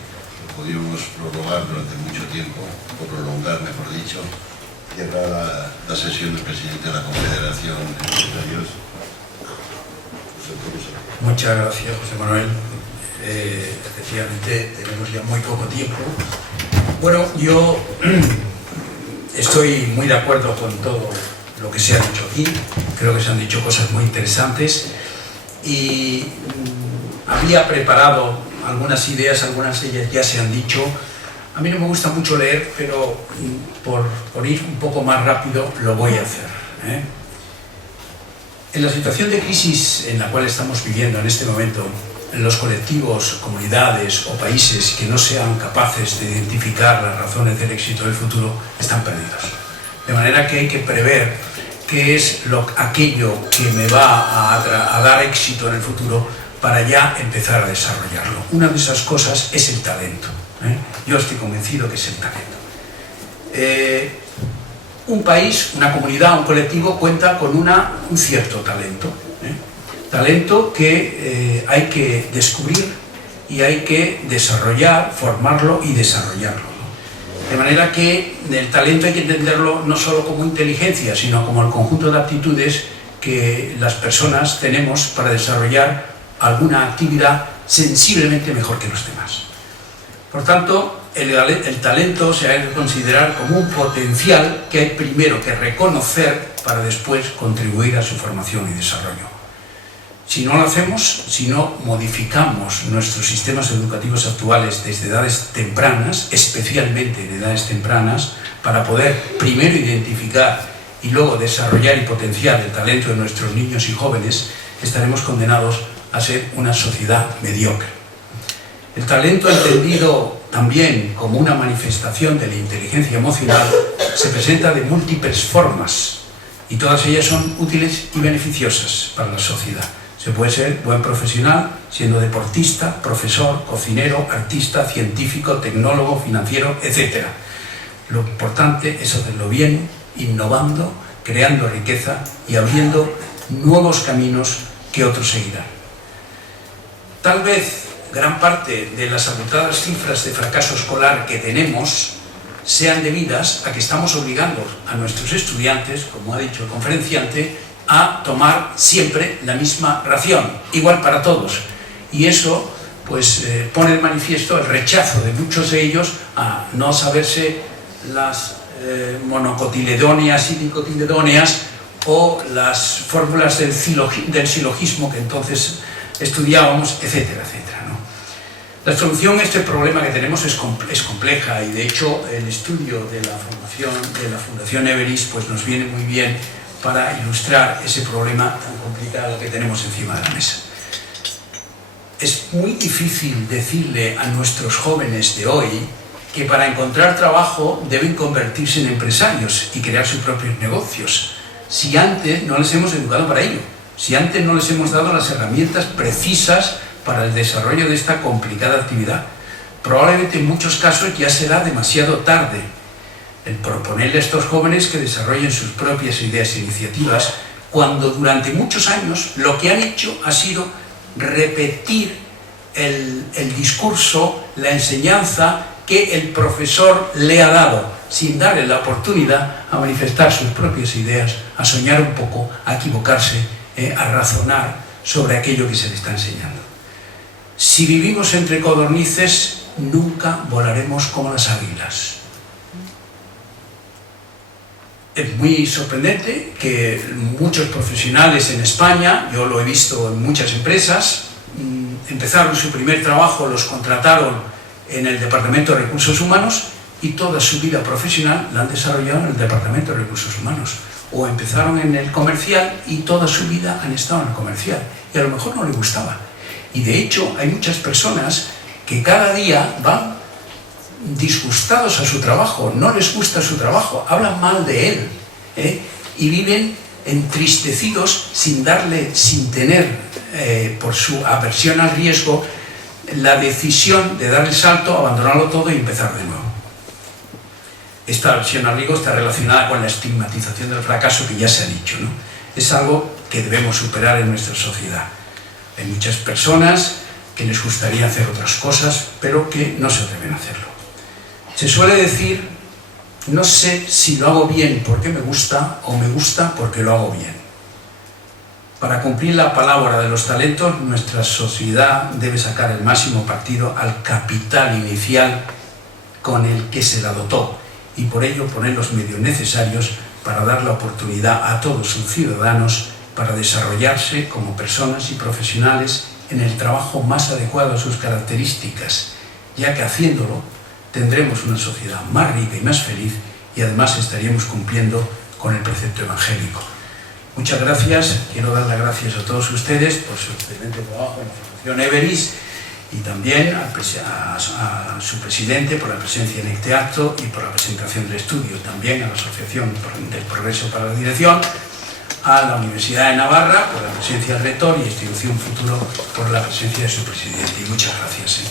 podíamos prorrogar durante mucho tiempo, o prolongar, mejor dicho, cerrar la sesión del presidente de la Confederación de Empresarios. Muchas gracias, José Manuel. Efectivamente, tenemos ya muy poco tiempo. Bueno, yo estoy muy de acuerdo con todo lo que se ha dicho aquí. Creo que se han dicho cosas muy interesantes y había preparado algunas ideas, algunas de ellas ya se han dicho. A mí no me gusta mucho leer, pero por ir un poco más rápido lo voy a hacer, ¿eh? En la situación de crisis en la cual estamos viviendo en este momento, los colectivos, comunidades o países que no sean capaces de identificar las razones del éxito del futuro están perdidos. De manera que hay que prever qué es aquello que me va a dar éxito en el futuro para ya empezar a desarrollarlo. Una de esas cosas es el talento, ¿eh? Yo estoy convencido que es el talento. Un país, una comunidad, un colectivo cuenta con un cierto talento, ¿eh? Talento que hay que descubrir y hay que desarrollar, formarlo y desarrollarlo, ¿no? De manera que el talento hay que entenderlo no solo como inteligencia, sino como el conjunto de aptitudes que las personas tenemos para desarrollar alguna actividad sensiblemente mejor que los demás. Por tanto, el talento se ha de considerar como un potencial que hay primero que reconocer para después contribuir a su formación y desarrollo. Si no lo hacemos, si no modificamos nuestros sistemas educativos actuales desde edades tempranas, especialmente en edades tempranas, para poder primero identificar y luego desarrollar y potenciar el talento de nuestros niños y jóvenes, estaremos condenados a ser una sociedad mediocre. El talento entendido también como una manifestación de la inteligencia emocional se presenta de múltiples formas y todas ellas son útiles y beneficiosas para la sociedad. Se puede ser buen profesional siendo deportista, profesor, cocinero, artista, científico, tecnólogo, financiero, etc. Lo importante es hacerlo bien, innovando, creando riqueza y abriendo nuevos caminos que otros seguirán. Tal vez gran parte de las abultadas cifras de fracaso escolar que tenemos sean debidas a que estamos obligando a nuestros estudiantes, como ha dicho el conferenciante, a tomar siempre la misma ración, igual para todos. Y eso pues pone de manifiesto el rechazo de muchos de ellos a no saberse las monocotiledóneas y dicotiledóneas o las fórmulas del silogismo que entonces estudiábamos, etcétera, etcétera, ¿no? La solución a este problema que tenemos es compleja y de hecho el estudio de la Fundación Everest pues nos viene muy bien para ilustrar ese problema tan complicado que tenemos encima de la mesa. Es muy difícil decirle a nuestros jóvenes de hoy que para encontrar trabajo deben convertirse en empresarios y crear sus propios negocios, si antes no les hemos educado para ello, si antes no les hemos dado las herramientas precisas para el desarrollo de esta complicada actividad. Probablemente en muchos casos ya será demasiado tarde el proponerle a estos jóvenes que desarrollen sus propias ideas e iniciativas, cuando durante muchos años lo que han hecho ha sido repetir el discurso, la enseñanza que el profesor le ha dado, sin darle la oportunidad a manifestar sus propias ideas, a soñar un poco, a equivocarse, a razonar sobre aquello que se le está enseñando. Si vivimos entre codornices, nunca volaremos como las águilas. Es muy sorprendente que muchos profesionales en España, yo lo he visto en muchas empresas, empezaron su primer trabajo, los contrataron en el Departamento de Recursos Humanos y toda su vida profesional la han desarrollado en el Departamento de Recursos Humanos. O empezaron en el comercial y toda su vida han estado en el comercial. Y a lo mejor no les gustaba. Y de hecho hay muchas personas que cada día van disgustados a su trabajo, no les gusta su trabajo, hablan mal de él, y viven entristecidos sin tener por su aversión al riesgo la decisión de dar el salto, abandonarlo todo y empezar de nuevo. Esta aversión al riesgo está relacionada con la estigmatización del fracaso que ya se ha dicho, ¿no? Es algo que debemos superar en nuestra sociedad. Hay muchas personas que les gustaría hacer otras cosas, pero que no se atreven a hacerlo. Se suele decir, no sé si lo hago bien porque me gusta o me gusta porque lo hago bien. Para cumplir la palabra de los talentos, nuestra sociedad debe sacar el máximo partido al capital inicial con el que se la dotó y por ello poner los medios necesarios para dar la oportunidad a todos sus ciudadanos para desarrollarse como personas y profesionales en el trabajo más adecuado a sus características, ya que haciéndolo tendremos una sociedad más rica y más feliz y además estaríamos cumpliendo con el precepto evangélico. Muchas gracias, quiero dar las gracias a todos ustedes por su excelente trabajo en la Fundación Everis y también a su presidente por la presencia en este acto y por la presentación del estudio, también a la Asociación del Progreso para la Dirección, a la Universidad de Navarra por la presencia del rector y a Institución Futuro por la presencia de su presidente. Y muchas gracias.